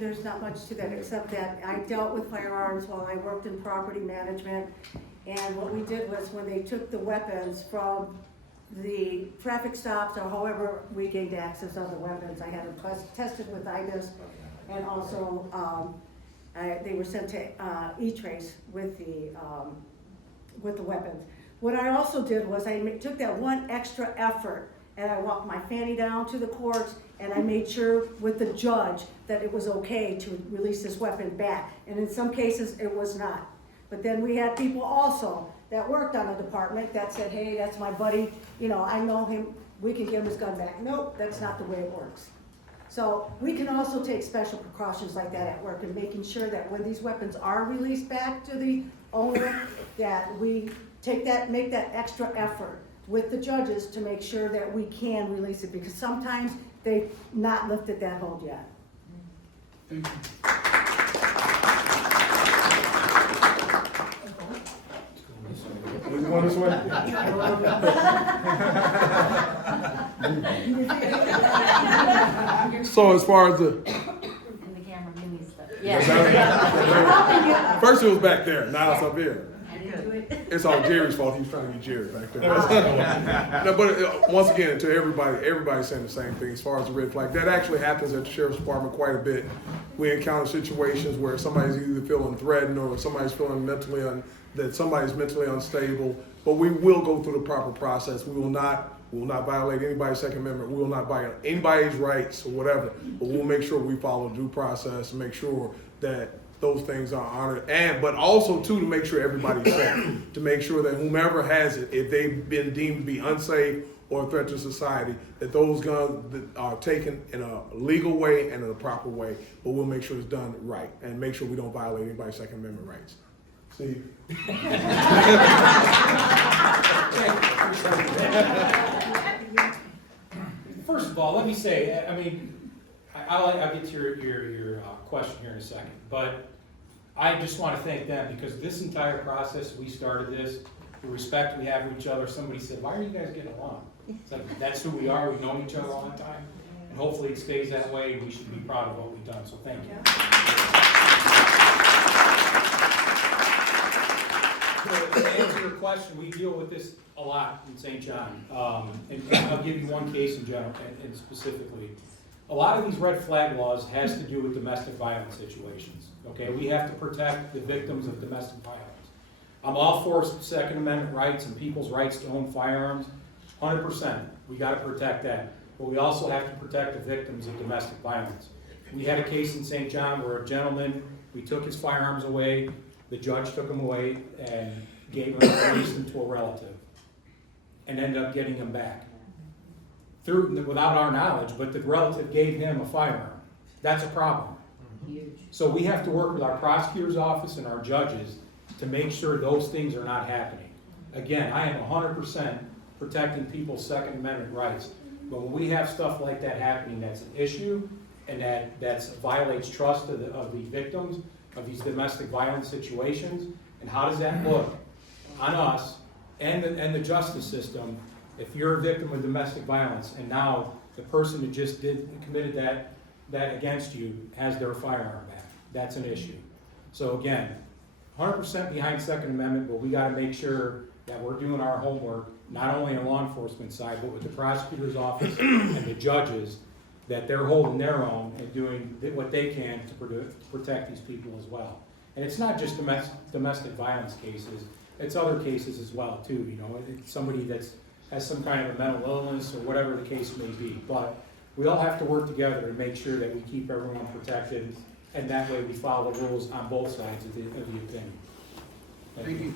there's not much to that except that I dealt with firearms while I worked in property management. And what we did was when they took the weapons from the traffic stops or however we gained access on the weapons, I had them tested with IDIS, and also they were sent to E-Trace with the weapons. What I also did was I took that one extra effort and I walked my fanny down to the courts and I made sure with the judge that it was okay to release this weapon back. And in some cases it was not. But then we had people also that worked on the department that said, hey, that's my buddy, I know him, we can give him his gun back. Nope, that's not the way it works. So we can also take special precautions like that at work and making sure that when these weapons are released back to the owner, that we make that extra effort with the judges to make sure that we can release it, because sometimes they've not lifted that hold yet. Thank you. You want this way? So as far as the In the camera, mini stuff. first it was back there, now it's up here. It's all Jerry's fault. He was trying to get Jerry back there. No, but once again, to everybody's saying the same thing as far as the red flag. That actually happens at the sheriff's department quite a bit. We encounter situations where somebody's either feeling threatened or somebody's feeling that somebody's mentally unstable. But we will go through the proper process. We will not violate anybody's Second Amendment. We will not violate anybody's rights or whatever. But we'll make sure we follow due process and make sure that those things are honored, but also too to make sure everybody's safe, to make sure that whomever has it, if they've been deemed to be unsafe or a threat to society, that those guns are taken in a legal way and in a proper way. But we'll make sure it's done right and make sure we don't violate anybody's Second Amendment rights. Steve. First of all, let me say, I mean, I'll get to your question here in a second, but I just want to thank them because this entire process, we started this, the respect we have for each other. Somebody said, why are you guys getting along? It's like, that's who we are. We've known each other a long time. And hopefully it stays that way, and we should be proud of what we've done. So thank you. To answer your question, we deal with this a lot in St. John. And I'll give you one case in general, and specifically. A lot of these red flag laws has to do with domestic violence situations, okay? We have to protect the victims of domestic violence. I'm all for Second Amendment rights and people's rights to own firearms, 100%. We gotta protect that. But we also have to protect the victims of domestic violence. We had a case in St. John where a gentleman, we took his firearms away, the judge took them away and gave them, released them to a relative, and ended up getting them back. Without our knowledge, but the relative gave him a firearm. That's a problem. So we have to work with our prosecutor's office and our judges to make sure those things are not happening. Again, I am 100% protecting people's Second Amendment rights, but when we have stuff like that happening, that's an issue, and that violates trust of the victims of these domestic violence situations. And how does that look on us and the justice system? If you're a victim of domestic violence and now the person who just committed that against you has their firearm back, that's an issue. So again, 100% behind Second Amendment, but we got to make sure that we're doing our homework, not only on law enforcement side, but with the prosecutor's office and the judges, that they're holding their own and doing what they can to protect these people as well. And it's not just domestic violence cases; it's other cases as well too. You know, it's somebody has some kind of a mental illness or whatever the case may be. But we all have to work together to make sure that we keep everyone protected, and that way we follow the rules on both sides of the opinion. Thank you.